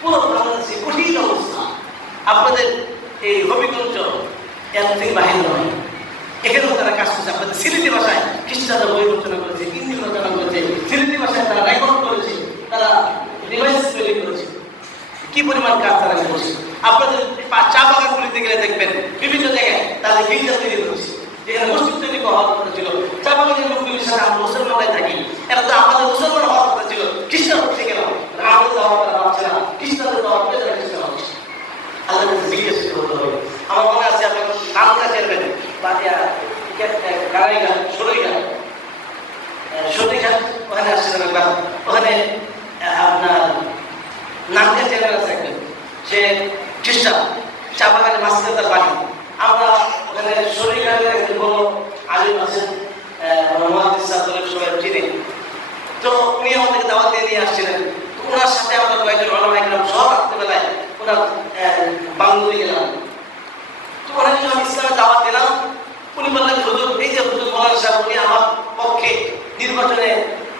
পুরো বাংলাদেশে কঠিন অবস্থা। আপনাদের এই হবিগঞ্জ এর থেকে বাহির নয়, এখানেও তারা কাজ করছে। আপনাদের সিলেটি ভাষায় খ্রিস্টানরা বই রচনা করেছে, হিন্দি রচনা করেছে, সিলেটি ভাষায় তারা রেকর্ড করেছে, তারা ডিভাইস তৈরি করেছে। কি পরিমাণ কাজ তারা করছে। আপনাদের চা বাগানগুলিতে গেলে দেখবেন বিভিন্ন জায়গায় তাদের গির্জা তৈরি করছে, যেখানে মসজিদ তৈরি হওয়ার কথা ছিল। চা বাগানের লোকগুলির সাথে আমরা মুসলমানরাই থাকি, এরা তো আমাদের মুসলমান হওয়ার কথা ছিল, খ্রিস্টান হচ্ছে কেন? আমাদের দাওয়াত করা হচ্ছে না, খ্রিস্টানদের দাওয়াত করে তারা খ্রিস্টান হচ্ছে। আল্লাহ কাছে জিজ্ঞেস করতে হবে। আমার মনে আছে আপনার নামটা চেয়ারম্যান কারাইঘাট সরিঘাট ওখানে আসছিলাম একবার, ওখানে আপনার নামটা চেয়ারম্যান আছে একজন, সে খ্রিস্টান, চা বাগানের মাঝখানে তার বাড়ি। আমরা ওখানে সরিঘাটের একজন বড় আলিম আছেন, সবাই চিনি, তো উনি আমাদেরকে দাওয়াত দিয়ে নিয়ে আসছিলেন। ওনার সাথে আমরা কয়েকজন ওলামা একরাম সব রাত্রেবেলায় ওনার বাংলাদেশে গেলাম। তো ওনাকে আমি ইসলামের দাওয়াত দিলাম। উনি বললেন হুজুর, এই যে হুজুর মৌলানা সাহেব উনি আমার পক্ষে নির্বাচনে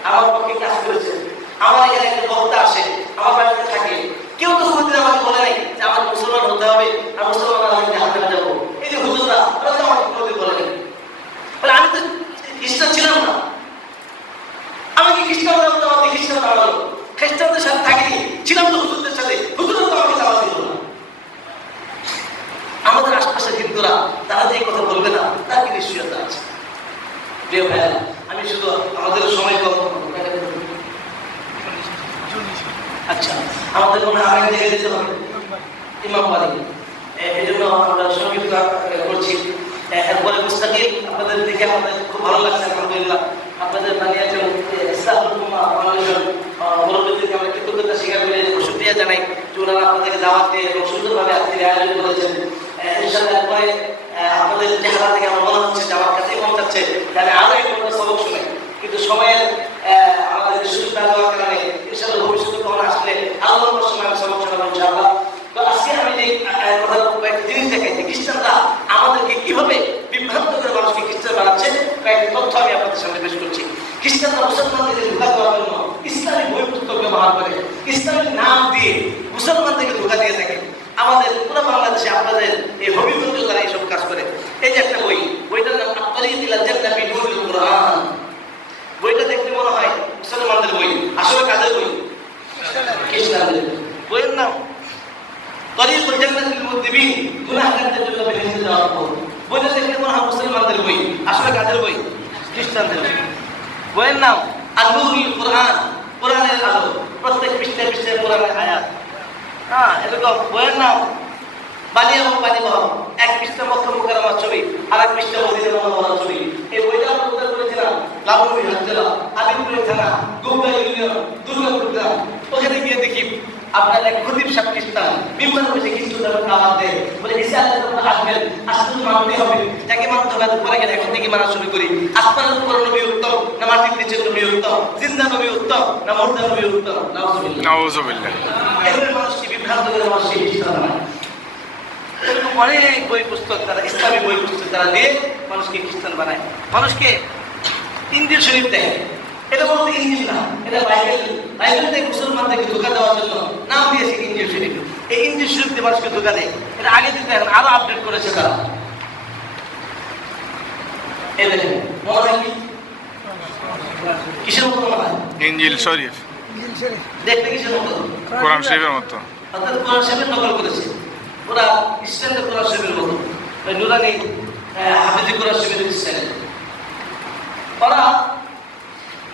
আমার পক্ষে কাজ করেছেন, আমার এখানে একটা বক্তা আসে, আমার বাড়িতে থাকে, কেউ তো কোনোদিন আমাকে বলে নাই যে আমার মুসলমান হতে হবে, আর মুসলমান আমি হাতে যাবো। এই যে হুজুররা ওরা তো আমাকে কোনোদিন বলে নাই। আমি তো খ্রিস্টান ছিলাম না, আমাকে খ্রিস্টান আমাকে খ্রিস্টান বানালো। আমাদের মনে হয় আরেক জায়গায় যেতে হবে, ইমামবাড়ি। এই জন্য আমরা সংক্ষিপ্ত করছি। একবারে মুস্তাকিম আপনাদের দেখে আমাদের খুব ভালো লাগছে, আলহামদুলিল্লাহ। আপনাদের বানিয়েছেন ইসলাহুল উম্মাহ ফাউন্ডেশন মুরব্বীদেরকে আমরা কৃতজ্ঞতা স্বীকার করে শুকরিয়া জানাই যে ওনারা আপনাদেরকে দাওয়াত দিয়ে এবং সুন্দরভাবে আজকের আয়োজন করেছেন। ইনশাআল্লাহ একবারে আপনাদের চেহারা থেকে আমার মনে হচ্ছে যে আমার কাছেই মনে চাচ্ছে আমি আরো এই ঘন্টা সবক শুনে, কিন্তু সময়ের আমাদের সুযোগ না দেওয়ার কারণে ইনশাআল্লাহ ভবিষ্যতে কখন আসলে আরো সময় আমি সবক শোনাবো ইনশাআল্লাহ। তো আজকে আমি যে কথা কয়েকটি জিনিস দেখাইছি, খ্রিস্টানরা আমাদেরকে কিভাবে বিভ্রান্ত করে মানুষকে খ্রিস্টান বানাচ্ছে, কয়েকটি তথ্য আমি আপনাদের সামনে পেশ করছি। খ্রিস্টানরা মুসলমানদের ধোঁকা দেওয়ার জন্য ইসলামী বই পুস্তক ব্যবহার করে, ইসলামী নাম দিয়ে মুসলমানদেরকে ধোঁকা দিয়ে থাকে। আমাদের পুরো বাংলাদেশে আপনাদের এই হবিগঞ্জ তারা এইসব কাজ করে। এই যে একটা বই, বইটার নাম আত-তারিক ইলা জান্নাহ বিনুরিল কুরআন। বইটা দেখতে মনে হয় মুসলমানদের বই, আসলে কাদের বই? খ্রিস্টানদের। বইয়ের নাম তরিকুল জান্নাতিল মুত্তাবিন, গুনাহগারদের জন্য বেহেশতে যাওয়ার পথ। বইটা দেখতে মনে হয় মুসলমানদের বই, আসলে কাদের বই? খ্রিস্টানদের বই। বইয়ের নাম আন-নূরুল কুরআন, কোরআনের আলো, প্রত্যেক পৃষ্ঠায় পৃষ্ঠায় কোরআনের আয়াত। এরকম বইয়ের নাম বানী এবং বাণীবহ, এক পৃষ্ঠা মক্কা মুকাররমার ছবি, আর এক পৃষ্ঠা মদিনা মুনাওয়ারার ছবি। এই বইটা আমরা উদ্ধার করেছিলাম লালমনিরহাট জেলা, আদিপুর থানা, গোমদা ইউনিয়ন, দুর্গাপুর গ্রাম। ওখানে গিয়ে দেখি আপনার এক খতিব সাহেব খ্রিস্টান মিম্বার বসে কিছু দাওয়াত দেয়, বলে ঈসা আলাইহিস সালাম আসবেন, আসলে মানতে হবে, যাকে মানতে হবে পরে গেলে এখন থেকে মানা শুরু করি। আসমানের উপর নবী উত্তম না মাটির নিচে নবী উত্তম, জিন্দা নবী উত্তম না মুর্দা নবী উত্তম? নাউযুবিল্লাহ, নাউযুবিল্লাহ। এভাবে মানুষকে বিভ্রান্ত করে মানুষকে খ্রিস্টান বানায়। এরকম অনেক বই পুস্তক তারা, ইসলামী বই পুস্তক তারা দিয়ে মানুষকে খ্রিস্টান বানায়। মানুষকে ইনজিল শরীফ দেয়, এটা বলতে ইনজিল না, এটা বাইবেল। বাইবেল থেকে মুসলমানদেরকে ধোঁকা দেওয়ার জন্য নাম দিয়েছে ইনজিল শরীফ। এই ইনজিল শরীফ দিয়ে মানুষকে ধোঁকা দেয়। এটা আগে দিতে এখন আরো আপডেট করেছে তারা। এই দেখেন মনে হয় কি কিসের মতো মনে হয়? ইনজিল শরীফ দেখতে কিসের মতো? কোরআন শরীফের মতো, অর্থাৎ কোরআন শরীফের নকল করেছে। ওরা ইসলামের কোরআন শরীফের মতো, নুরানি হাফিজি কোরআন শরীফের স্টাইল। ওরা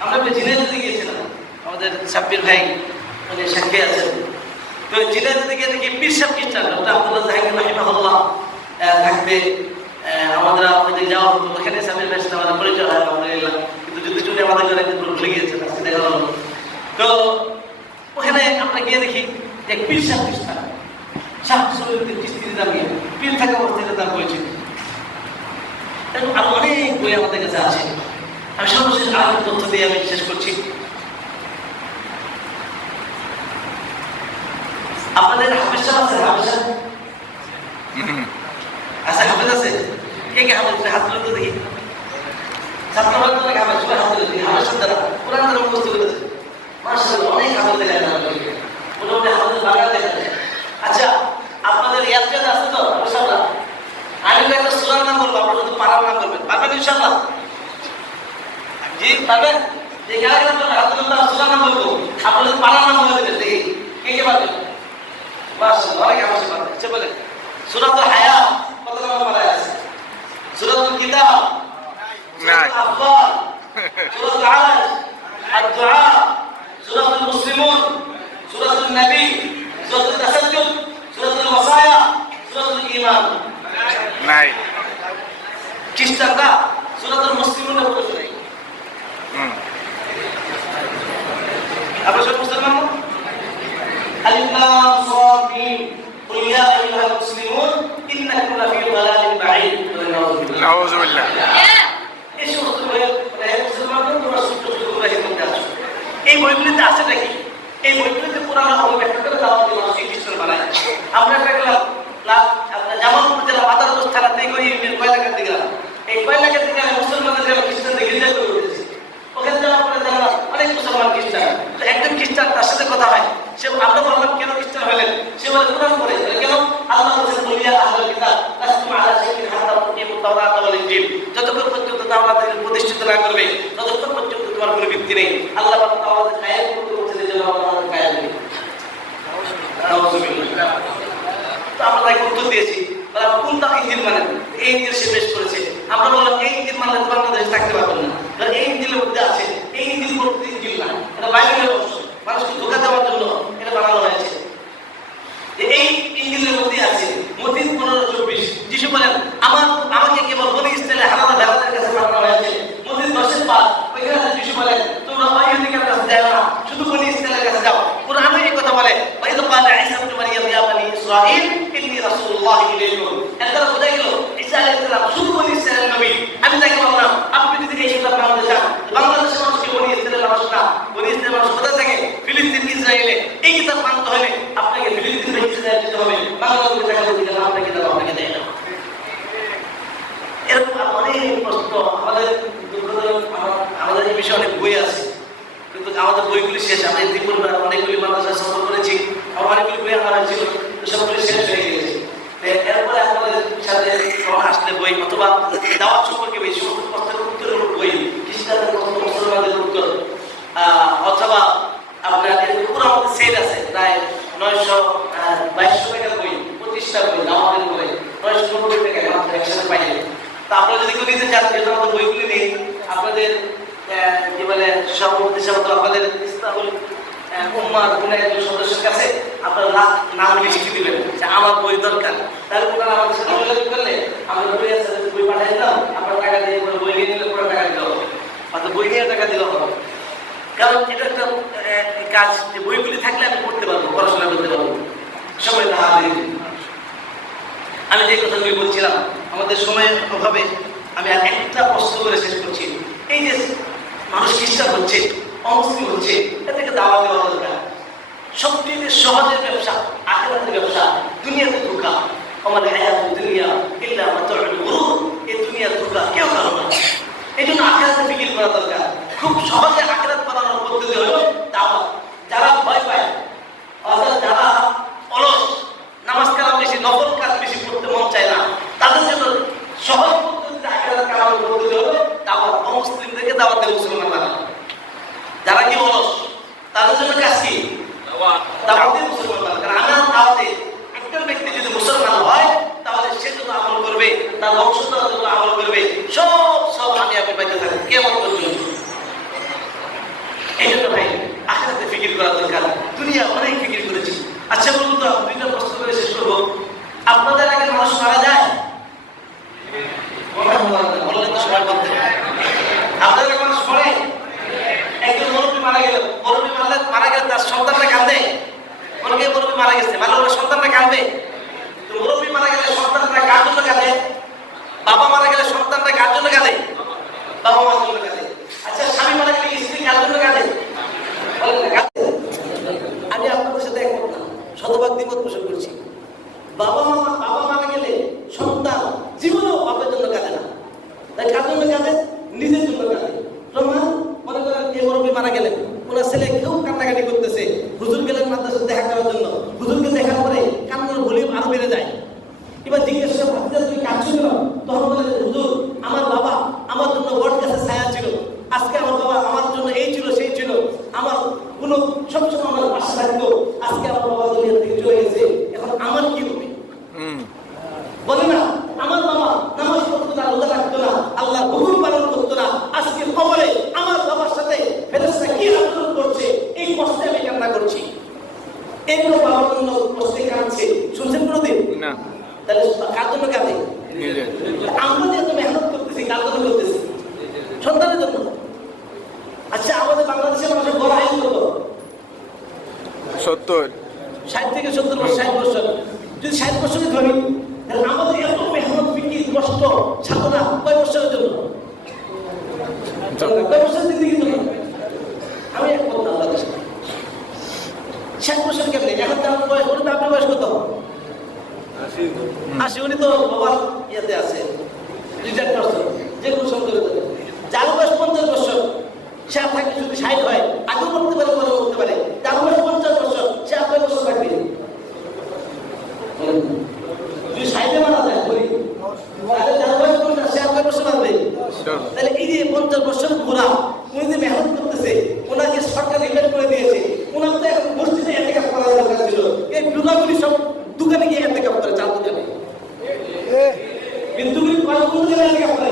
আমরা জিনাইদে গিয়েছিলাম, আমাদের সাব্বির ভাই মানে সাক্ষী আছেন। তো জিনাইদে গিয়ে দেখি পীর সাহেব খ্রিস্টান ডক্টর আব্দুল্লাহ জাহাঙ্গীর রাহিমাহুল্লাহ থাকতে আমাদের ওখানে যাওয়া হতো। ওখানে সাব্বির ভাইয়ের সাথে আমাদের পরিচয় হয় আলহামদুলিল্লাহ, কিন্তু যুদ্ধ চুলে আমাদের ঘরে কিন্তু ভুলে গিয়েছে, আজকে দেখা হলো। তো ওখানে আমরা গিয়ে দেখি যে পীর সাহেব খ্রিস্টান পীর থাকা অবস্থায় তার পরিচিত। আরো অনেক বই আমাদের কাছে আছে। আমি সর্বশেষ আরেকটা তথ্য দিয়ে আমি শেষ করছি। আপনাদের হাফেজ সাহেব আছে? হাফেজ সাহেব আচ্ছা, হাফেজ আছে? কে কে হাফেজ? হাত তুলে তো দেখি। ছাত্ররা তো অনেক হাফেজ, সবাই হাত তুলে দেখি। হাফেজ সাহেবরা কোরআন তারা মুখস্থ করেছে, মাশাআল্লাহ অনেক হাফেজ দেখা যায়, মোটামুটি হাফেজ বাংলা দেখা যায়। আচ্ছা, আপনাদের ইয়াদ আছে তো ইনশাআল্লাহ? আমি তো একটা সূরার নাম বলবো, আপনারা তো পারার নাম বলবেন, পারবেন ইনশাআল্লাহ? জি পারবেন? যে কারা কারা বলবেন আব্দুল্লাহ সূরার নাম বলবো, আপনারা তো পারার নাম বলে দেবেন, দেখি কে কে পারবেন। মাশাআল্লাহ অনেক আমাকে পারবেন। আচ্ছা বলেন, সূরাতুল হায়াত কত নম্বর পারায় আছে? সূরাতুল কিতাব, সূরাতুল আফফাল, সূরাতুল আলাজ, আদ-দুআ, সূরাতুল মুসলিমুন, সূরাতুল নবী, সূরাতুল তাসাজ্জুদ, সূরাতুল ওয়াসায়া, সূরাতুল ঈমান। নাই, খ্রিস্টানরা সূরাতুল মুসলিমুন পড়ে নাই। আপনারা সব মুসলমান না? আলিফ লাম সাদ মিম কুল ইয়া আইয়ুহাল মুসলিমুন ইন্নাকুম লাফি দালালিন বাঈদ। নাউযুবিল্লাহ। এই সমস্ত মুসলমানদের তোমরা সূত্র গুমরাহির মধ্যে আছো। এই বইগুলিতে আছে নাকি? এই বইগুলিতে কোরআন আলো ব্যাখ্যা করে দাওয়াত দিয়ে মানুষকে খ্রিস্টান বানায়। আমরা দেখলাম জামালপুর জেলা মাদারগঞ্জ থানা থেকে কয়লাকান্দি গ্রাম, এই কয়লাকান্দি গ্রামে মুসলমানদের গ্রামে খ্রিস্টানদের গির্জা করে উঠেছে। ওখানে যাওয়ার পরে যারা অনেক মুসলমান খ্রিস্টান, তো একজন খ্রিস্টান তার সাথে কথা হয়, সে আমরা বললাম কেন খ্রিস্টান হলেন? সে বলে কোরআন পড়ে। কেন? আল্লাহ বলেছেন বলিয়া আহলাল কিতাব লাস্তুম আলা শাইইন হাত্তা তুকিমুত তাওরাত ওয়াল ইনজিল। যতক্ষণ পর্যন্ত তাওরাত প্রতিষ্ঠিত না করবে ততক্ষণ পর্যন্ত তোমার কোনো ভিত্তি নেই। আল্লাহ পাক তাওরাত কায়েম করতে বলেছেন, এই জন্য আমরা কায়েম করি। নাউযুবিল্লাহ। তো আমরা তাকে উত্তর দিয়েছি, কোনটা ইনজিল মানে? এই ইনজিল সে পেশ করেছে। আমরা বললাম এই ইনজিল মানে বাংলাদেশে থাকতে পারবেন না, কারণ এই ইনজিলের মধ্যে আছে, এই ইনজিল বলতে ইনজিল না, এটা বাইবেলের অংশ। মানুষকে ধোঁকা দেওয়ার জন্য এটা বানানো হয়েছে। রাসূলুল্লাহি ইলাইকুম। এর বোঝা গেল ঈসা আলাইহিস সালাম শুধু বনি ইসরাইলের নবী। আমি তাকে বললাম আপনি যদি এই কিতাব পড়তে চান, বাংলাদেশের মানুষকে বনি ইসরাইলের মানুষ না, বনি ইসরাইলের মানুষ কোথায় থাকে? ফিলিস্তিন, ইসরায়েলে। এই কিতাব মানতে হলে আপনাকে ফিলিস্তিন থেকে ইসরায়েল যেতে হবে। বাংলাদেশে টাকা দিতে গেলে আপনাকে কিতাব আপনাকে দেয় না। এরকম অনেক প্রশ্ন আমাদের আমাদের এই বিষয়ে অনেক বই আছে, কিন্তু আমাদের বইগুলি শেষ। আমি ইতিপূর্বে অনেকগুলি মাদ্রাসায় সফর করেছি, আমার অনেকগুলি বই আমার ছিল, সবগুলি শেষ হয়ে গেছে। এরপরে আপনাদের সাথে আসলে বই অথবা দাওয়াত সম্পর্কে বই, সমস্ত প্রশ্নের উত্তরের বই, খ্রিস্টানদের প্রশ্ন, মুসলমানদের উত্তর, অথবা আপনার পুরো আমাদের সেট আছে প্রায় 922 টাকার বই, 25টা বই দাওয়াতের বই, 990 টাকায় মাত্র একসাথে পাইলে। তা আপনারা যদি কেউ নিতে চান, যেহেতু আমাদের বইগুলি নেই, আপনাদের কি বলে সভাপতি সাহেব আপনাদের ইসলামুল উম্মার কোনো একজন সদস্যের কাছে আপনারা নাম লিস্ট দিবেন যে আমার বই দরকার। তাহলে ওনারা আমাদের সাথে যোগাযোগ করলে আমরা বই আছে, বই পাঠিয়ে দিলাম, আপনার টাকা দিয়ে বই নিয়ে নিলে পুরো টাকা দিতে হবে, অর্থাৎ বই নিয়ে টাকা দিতে হবে। কারণ এটা একটা কাজ, যে বইগুলি থাকলে আমি পড়তে পারবো, পড়াশোনা করতে পারবো, সময় না হাতে। আমি যে কথাগুলি বলছিলাম, আমাদের সময়ের অভাবে আমি আর একটা প্রশ্ন করে শেষ করছি। এই যে মানুষ খ্রিস্টান হচ্ছে, অমুসলিম হচ্ছে, এদেরকে দাওয়াত দেওয়া দরকার। সবচেয়ে সহজের ব্যবসা আখিরাতের ব্যবসা, দুনিয়াতে ধোঁকা। আমার হায়াতুদ দুনিয়া ইল্লা মাতাউল গুরুর, এই দুনিয়ার ধোঁকা কেউ জানো না। এই জন্য আখিরাতে ফিকির করা দরকার। খুব সহজে আখিরাত বানানোর পদ্ধতি হলো দাওয়াত। যারা ভয় পায়, অর্থাৎ যারা অলস, নামাজ কালাম বেশি, নফল কাজ বেশি করতে মন চায় না, তাদের জন্য সহজ পদ্ধতিতে আখিরাত কালামের পদ্ধতি হলো দাওয়াত। অমুসলিমদেরকে দাওয়াত দেয় মুসলমান বানানো। যারা কি অলস, তাদের জন্য কাজ কি? দাওয়াতে মুসলমান বানানো। কারণ আমার দাওয়াতে একজন ব্যক্তি যদি মুসলমান হয়, তাহলে সে যত আমল করবে, তার বংশধর যত আমল করবে, সব আমি আপনি পাইতে থাকবো কিয়ামত পর্যন্ত। এই জন্য ভাই আখিরাতে ফিকির করা দরকার। দুনিয়া অনেক ফিকির করেছি। আচ্ছা বলুন তো, দুইটা প্রশ্ন করে শেষ করবো। আপনাদের আগে মানুষ মারা যায়? বললেন তো সবাই বলতে। আপনাদের আগে মানুষ মরে? একজন মুরব্বী মারা গেল, মুরব্বী মারা গেলে তার সন্তানরা কাঁদে। অনেকে মুরব্বী মারা গেছে, মারলে ওরা সন্তানরা কাঁদবে। তো মুরব্বী মারা গেলে সন্তানরা কার জন্য কাঁদে? বাবা মারা গেলে সন্তানরা কার জন্য কাঁদে? বাবা মার জন্য কাঁদে। আচ্ছা, স্বামী মারা গেলে স্ত্রী কার জন্য কাঁদে? আমি আপনাদের সাথে একমত না, শতভাগ দ্বিমত পোষণ করছি। বাবা মারা গেলে সন্তান জীবনেও বাবার জন্য কাঁদে না। তাই কার জন্য কাঁদে? নিজের জন্য কাঁদে। প্রমাণ, মনে করেন এই মুরব্বী মারা গেলেন, ওনার ছেলে কেউ কান্নাকাটি করতেছে, হুজুর গেলেন মাদ্রাসায় দেখা করার জন্য। হুজুরকে দেখার পরে কান্নার ভলিউম আরো বেড়ে যায়। এবার জিজ্ঞেস করে ভাতিজা তুমি কাঁদছো কেন? তখন বলে হুজুর, আমার বাবা আমার জন্য বট গাছের ছায়া ছিল, আজকে আমার বাবা আমার জন্য এই ছিল সেই ছিল, আমার কোনো সবসময় আমার পাশে থাকতো, আজকে আমার বাবা দুনিয়া থেকে চলে গেছে, এখন আমার কি হবে? বলে না, আমার বাবা নামাজ পড়তো না, রোজা রাখতো না, আল্লাহর হুকুম পালন করতো না, আজকে খবরে আমার বাবার সাথে ফেরেশতা কি আচরণ করছে, এই কষ্টে আমি কান্না করছি। এগুলো বাবার জন্য কষ্টে কাঁদছে, শুনছেন কোনোদিন? না। তাহলে কার জন্য কাঁদে? আমরা যে এত মেহনত করতেছি, কার জন্য করতেছি? সন্তানের জন্য। আচ্ছা, আমাদের বাংলাদেশের মানুষের বড় আয়ু কত? 70, 60 থেকে 70 বছর, 60 বছর। যদি 60 বছরই ধরি, তাহলে আমাদের এত মেহনত, ফিকির, কষ্ট, সাধনা কয় বছরের জন্য? কয় বছরের জিন্দেগির জন্য? আমি একমত না আল্লাহর সাথে। 60 বছর কেমনে? এখন তো আমার বয়স, আপনার বয়স কত? 80। উনি তো বাবার ইয়েতে আছে, রিটায়ার করছে, যে কোনো সন্তান। যার বয়স 50 বছর, সে আপনাকে যদি 60 হয়, আগেও করতে পারে, পরেও করতে পারে। যার বয়স 50 বছর, সে আপনার বছর থাকবে। যদি 60-এ মারা যায়, বলি তাহলে যার বয়স 50, সে আপনার বছর মারবে। তাহলে এই যে 50 বছর ঘোরা, উনি যে মেহনত করতেছে, ওনাকে সরকার রিপেয়ার করে দিয়েছে, ওনার তো এখন মসজিদে এতেকাফ করা দরকার ছিল। এই বিধবাগুলি সব দোকানে গিয়ে এতেকাফ করে, চার দোকানে। বিন্দুগুলি কোন জায়গায় এতেকাফ করে?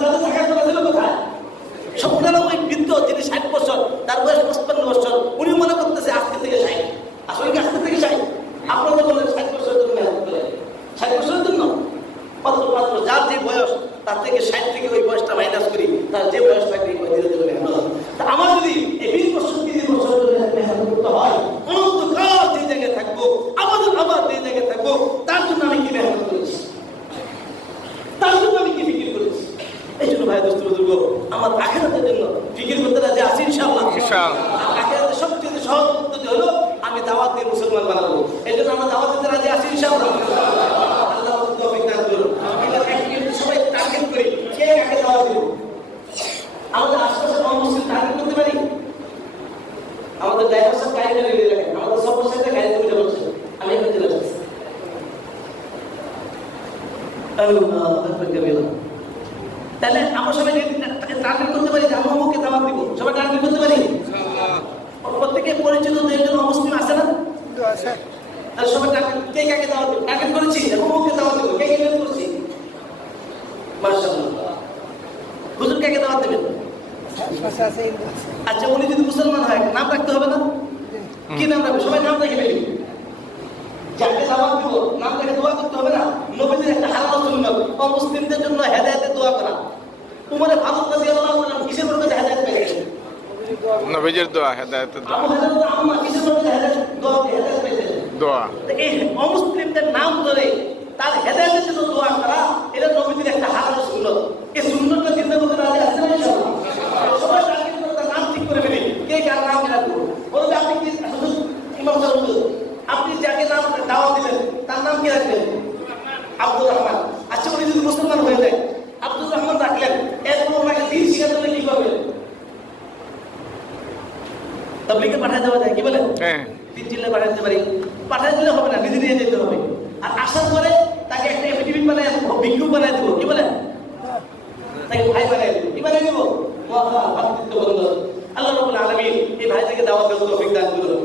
তাদের থাকার কথা ছিল কোথায়? সবগুলো ওই বৃদ্ধ, যিনি 60 বছর, তার বয়স 55 বছর, উনি মনে করতেছে আজকে থেকে 60। আমি দাওয়াত দিয়ে মুসলমান বানাবো। এই জন্য আমরা দাওয়াত দিতে রাজি আছি ইনশাআল্লাহ। আল্লাহ তৌফিক দান করুন। আমরা সবাই টার্গেট করি কে কাকে দাওয়াত দিব। আমাদের আশপাশে মুসলিম টার্গেট করতে পারি। আমাদের ড্রাইভার সাহেব গাড়িটা রেডি রাখেন, আমাদের সবার সাথে গাড়িতে উঠে বসে আমি এখানে চলে যাচ্ছি। তাহলে আমরা সবাই টার্গেট করতে পারি যে আমরা অমুককে দাওয়াত দিব, সবাই টার্গেট করতে পারি। প্রত্যেকে পরিচিত দুইজন মুসলিম আছে না, তাহলে সবাই কে কাকে দাওয়াত দিব, টার্গেট করেছি অমুককে দাওয়াত দিব, কে কে করছি। মাশাআল্লাহ। হুজুর কাকে দাওয়াত দিবেন? আচ্ছা উনি যদি মুসলমান হয় নাম রাখতে হবে না? কি নাম রাখবে? সবাই নাম রেখে ফেলি। যাকে দাওয়াত দিব নাম রেখে দোয়া করতে হবে না? নবীদের একটা হালাল সুন্নাত অমুসলিমদের জন্য হেদায়েতের দোয়া করা। উমরে ফারুক রাদিয়াল্লাহু আনহু কিসের বরকতে হেদায়েত পেয়েছেন? নবীজির দোয়া, হেদায়েতের দোয়া। আবু হুরায়রা আম্মা কিসের বরকতে হেদায়েত পেয়েছেন? দোয়া। এই অমুসলিমদের নাম ধরে তার হেদায়েতের জন্য দোয়া করা এটা নবীদের একটা হালাল সুন্নাত। এই সুন্নাতটা চিন্তা করতে রাজি আছেন ইনশাআল্লাহ? সবাই টার্গেট করে তার নাম ঠিক করে ফেলি, কে কার নাম রাখবো। বলবে আপনি কি ইমাম সাহেব হুজুর আপনি যাকে নাম দাওয়াত দিলেন তার নাম কি রাখবেন? আব্দুর রহমান। আচ্ছা উনি যদি মুসলমান হয়ে যায় আব্দুর রহমান রাখলেন, এরপর ওনাকে দিন শিখাতে হলে কি করবেন? তাবলীগে পাঠিয়ে দেওয়া যায়, কি বলেন? হ্যাঁ, 3 জেলায় পাঠাতে পারি। পাঠিয়ে দিলে হবে না, নিজে নিয়ে যেতে হবে। আর আসার পরে তাকে একটা এফিডেভিট বানায় ভিক্ষুক বানায় দেবো, কি বলেন? তাকে ভাই বানায় দেবো, কি বানায় দেবো? ভাতৃত্ব বন্ধন। আল্লাহ রাব্বুল আলামিন এই ভাই থেকে দাওয়াত দেওয়ার তৌফিক দান করুন।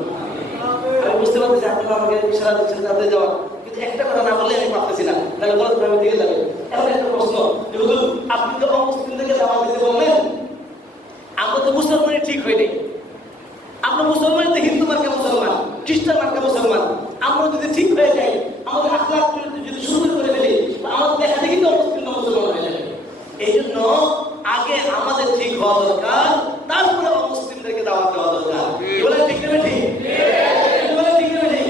আমি বুঝতে পারতেছি আপনারা আমাকে ইশারা দিচ্ছেন যাতে যাওয়া, কিন্তু একটা কথা না বললে আমি পারতেছি না, তাহলে গলত ভাবে দিকে যাবে। এখন একটা প্রশ্ন, হুজুর আপনি তো অমুসলিমদেরকে দাওয়াত দিতে বললেন, আমরা তো মুসলমানই ঠিক হই নাই। আমরা মুসলমান তো হিন্দু মার্কা মুসলমান, খ্রিস্টান মার্কা মুসলমান। আমরা যদি ঠিক হয়ে যাই, আমাদের আখলাক যদি সুন্দর করে ফেলি, আমাদের দেখা দেখি তো অমুসলিম মুসলমান হয়ে যাবে। এই জন্য আগে আমাদের ঠিক হওয়া দরকার, তারপরে অমুসলিমদেরকে দাওয়াত দেওয়া দরকার। কি বলে ঠিক না ঠিক? কি বলে ঠিক না ঠিক?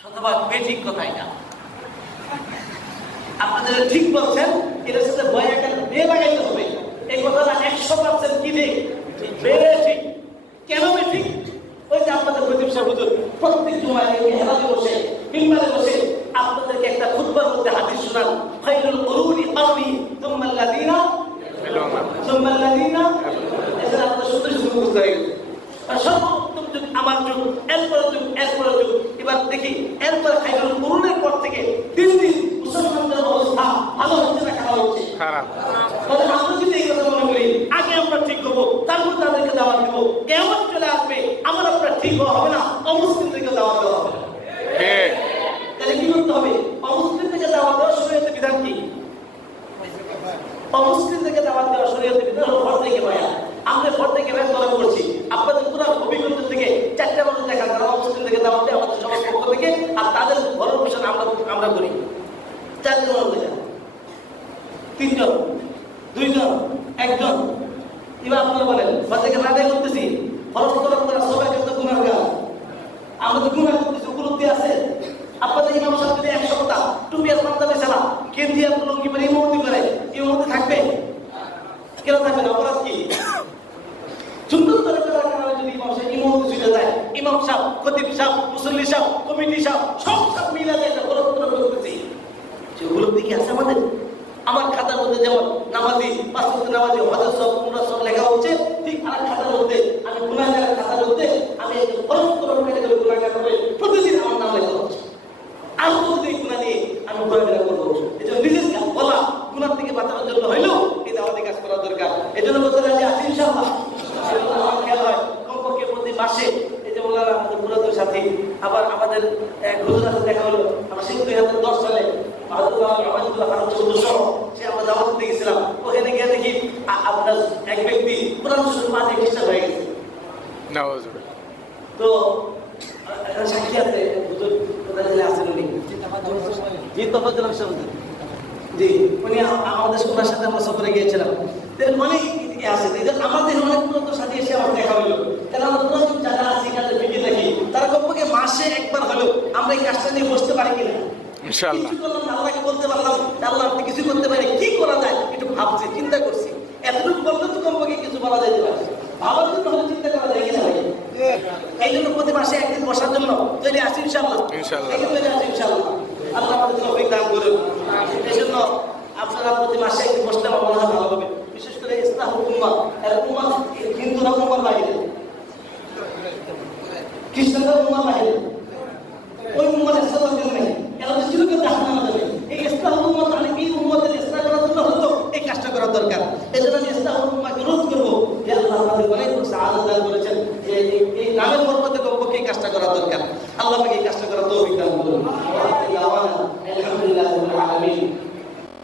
শতভাগ বেঠিক কথা এটা। আপনাদের ঠিক বলছেন, এটার সাথে ভয় একটা মেয়ে লাগাইতে হবে। এই কথাটা 100% কি ঠিক? ঠিক। কেন ঠিক? ওই যে আপনাদের প্রদীপ সাহেব হুজুর প্রত্যেক জুমায় মেহরাবে বসে মিম্বারে বসে আপনাদেরকে একটা খুতবার মধ্যে হাদিস শোনান, খায়রুল কুরুনি কারনি সুম্মা আল্লাযিনা এটা আপনাদের শুনতে শুরু করতে হবে। সর্বোত্তম যুগ আমার যুগ, এরপর যুগ, এরপর যুগ। এবার দেখি এরপর খায়রুল কুরুনের পর থেকে দিন দিন মুসলমানদের অবস্থা ভালো হচ্ছে না খারাপ হচ্ছে? খারাপ। তাহলে আমরা যদি এই কথা মনে করি আগে আমরা ঠিক হবো, তারপর তাদেরকে দাওয়াত দেবো, কেমন চলে আসবে আমার আপনার ঠিক হওয়া হবে না, অমুসলিমদেরকে দাওয়াত দেওয়া হবে। তাহলে কি করতে হবে? অমুসলিমদেরকে দাওয়াত দেওয়া শরীয়তের বিধান কি? অমুসলিমদেরকে দাওয়াত দেওয়া শরীয়তের বিধান হলো ফরজে কিফায়া। আমরা ফরজে কিফায়া তলব করছি। আপনাদের পুরো অভিজ্ঞতা থেকে 4টা মানুষ দেখা যারা অমুসলিমদেরকে দাওয়াত দেয় আমাদের সবার পক্ষ থেকে, আর তাদের ভরণ পোষণ আমরা করি। 4 জন মানুষ দেখা, 3 জন, 2 জন, 1 জন। এবার আপনারা বলেন ফরজে কিফায়া আদায় করতেছি, ফরজ তলব করা সবাই কিন্তু গুনাহগার। আমরা তো গুনাহ করতেছি, উপলব্ধি আছে। আপনাদের ইমাম সাহেব যদি 1 সপ্তাহ টুপি আর পাঞ্জাবি ছাড়া কেন্দ্রি আন্দোলন কি করে ইমামতি করে, ইমামতি থাকবে? কেন থাকবে না? অপরাধ কি? সুন্দর করে করার কারণে যদি ইমাম সাহেব ইমামতি ছুটে যায়, ইমাম সাহেব, খতিব সাহেব, মুসল্লি সাহেব, কমিটি সাহেব সব মিলে যায়, এটা পরস্পর করতেছি। সে উপলব্ধি কি আছে আমাদের? আমার খাতার মধ্যে যেমন নামাজি, 5 ওয়াক্ত নামাজি, হজের সব, উমরার সব লেখা হচ্ছে, ঠিক আর খাতার মধ্যে আমি গুনাহগারের খাতার মধ্যে আমি পরস্পর ক্যাটাগরি গুনাহগার করে প্রতিদিন আমার নাম লেখা হচ্ছে। আর যদি গুনাহ নিয়ে আমি ঘোরাফেরা করবো, এই জন্য নিজের বলা গুনাহ থেকে বাঁচানোর জন্য হইলেও এই দাওয়াতি কাজ করা দরকার। এই জন্য বলতে রাজি আছি ইনশাআল্লাহ। আমার খেয়াল হয় কমপক্ষে প্রতি মাসে এই যে বললাম আমাদের পুরাতন সাথী, আবার আমাদের এক হুজুর আছে দেখা হলো, আমরা সেই 2010 সালে সে আমরা দাওয়াত দিতে গেছিলাম। ওখানে গিয়ে দেখি আপনার এক ব্যক্তি কোরআন শরীফ মাঝে খ্রিস্টান হয়ে গেছে। তো সাক্ষী আছে হুজুর কোথায় আছেন উনি? জি তফাজ্জল হোসেন। জি উনি আমাদের স্কুলের সাথে আমরা সফরে গিয়েছিলাম। অনেক আছে আমাদের অনেক পুরাতন সাথী এসে আমার দেখা হলো। তাহলে আমরা পুরাতন যারা আছি কাজে ফিরে থাকি, তারা কমপক্ষে মাসে একবার হলো আমরা এই কাজটা নিয়ে বসতে পারি কিনা? ইনশাআল্লাহ। আল্লাহকে বলতে পারলাম আল্লাহ আপনি কিছু করতে পারেন, কি করা যায় একটু ভাবছি, চিন্তা করছি। এতটুকু বলতে তো কমপক্ষে কিছু বলা যেতে পারে। ভাবার জন্য হলে চিন্তা করা যায়। মাসে একদিন বসার জন্য তৈরি আছি ইনশাআল্লাহ। ইনশাআল্লাহ। একদিন তৈরি আছি ইনশাআল্লাহ। আল্লাহ আমাদের তৌফিক দান করুন। এই জন্য আপনারা প্রতি মাসে একদিন বসলে আমার মনে হয় ভালো হবে। বিশেষ করে ইসলাহুল উম্মাহ, এর উম্মাহ হিন্দুরা উম্মার বাইরে, খ্রিস্টানরা উম্মার বাইরে, ওই উম্মার ইসলাম দরকার নেই। এরা তো চিরকাল জাহান্নামে যাবে। এই ইসলাহুল উম্মাহ মানে কি উম্মতের ইসলাম করার জন্য হতো এই কাজটা করা দরকার। এজন্য আমি ইসলাহুল উম্মাহকে অনুরোধ করব যে আল্লাহ আমাদের অনেক সাহায্য দান করেছেন যে এই নামের বরকতে কমপক্ষে এই কাজটা করা দরকার। আল্লাহ আমাকে এই কাজটা করার তৌফিক দান করুন।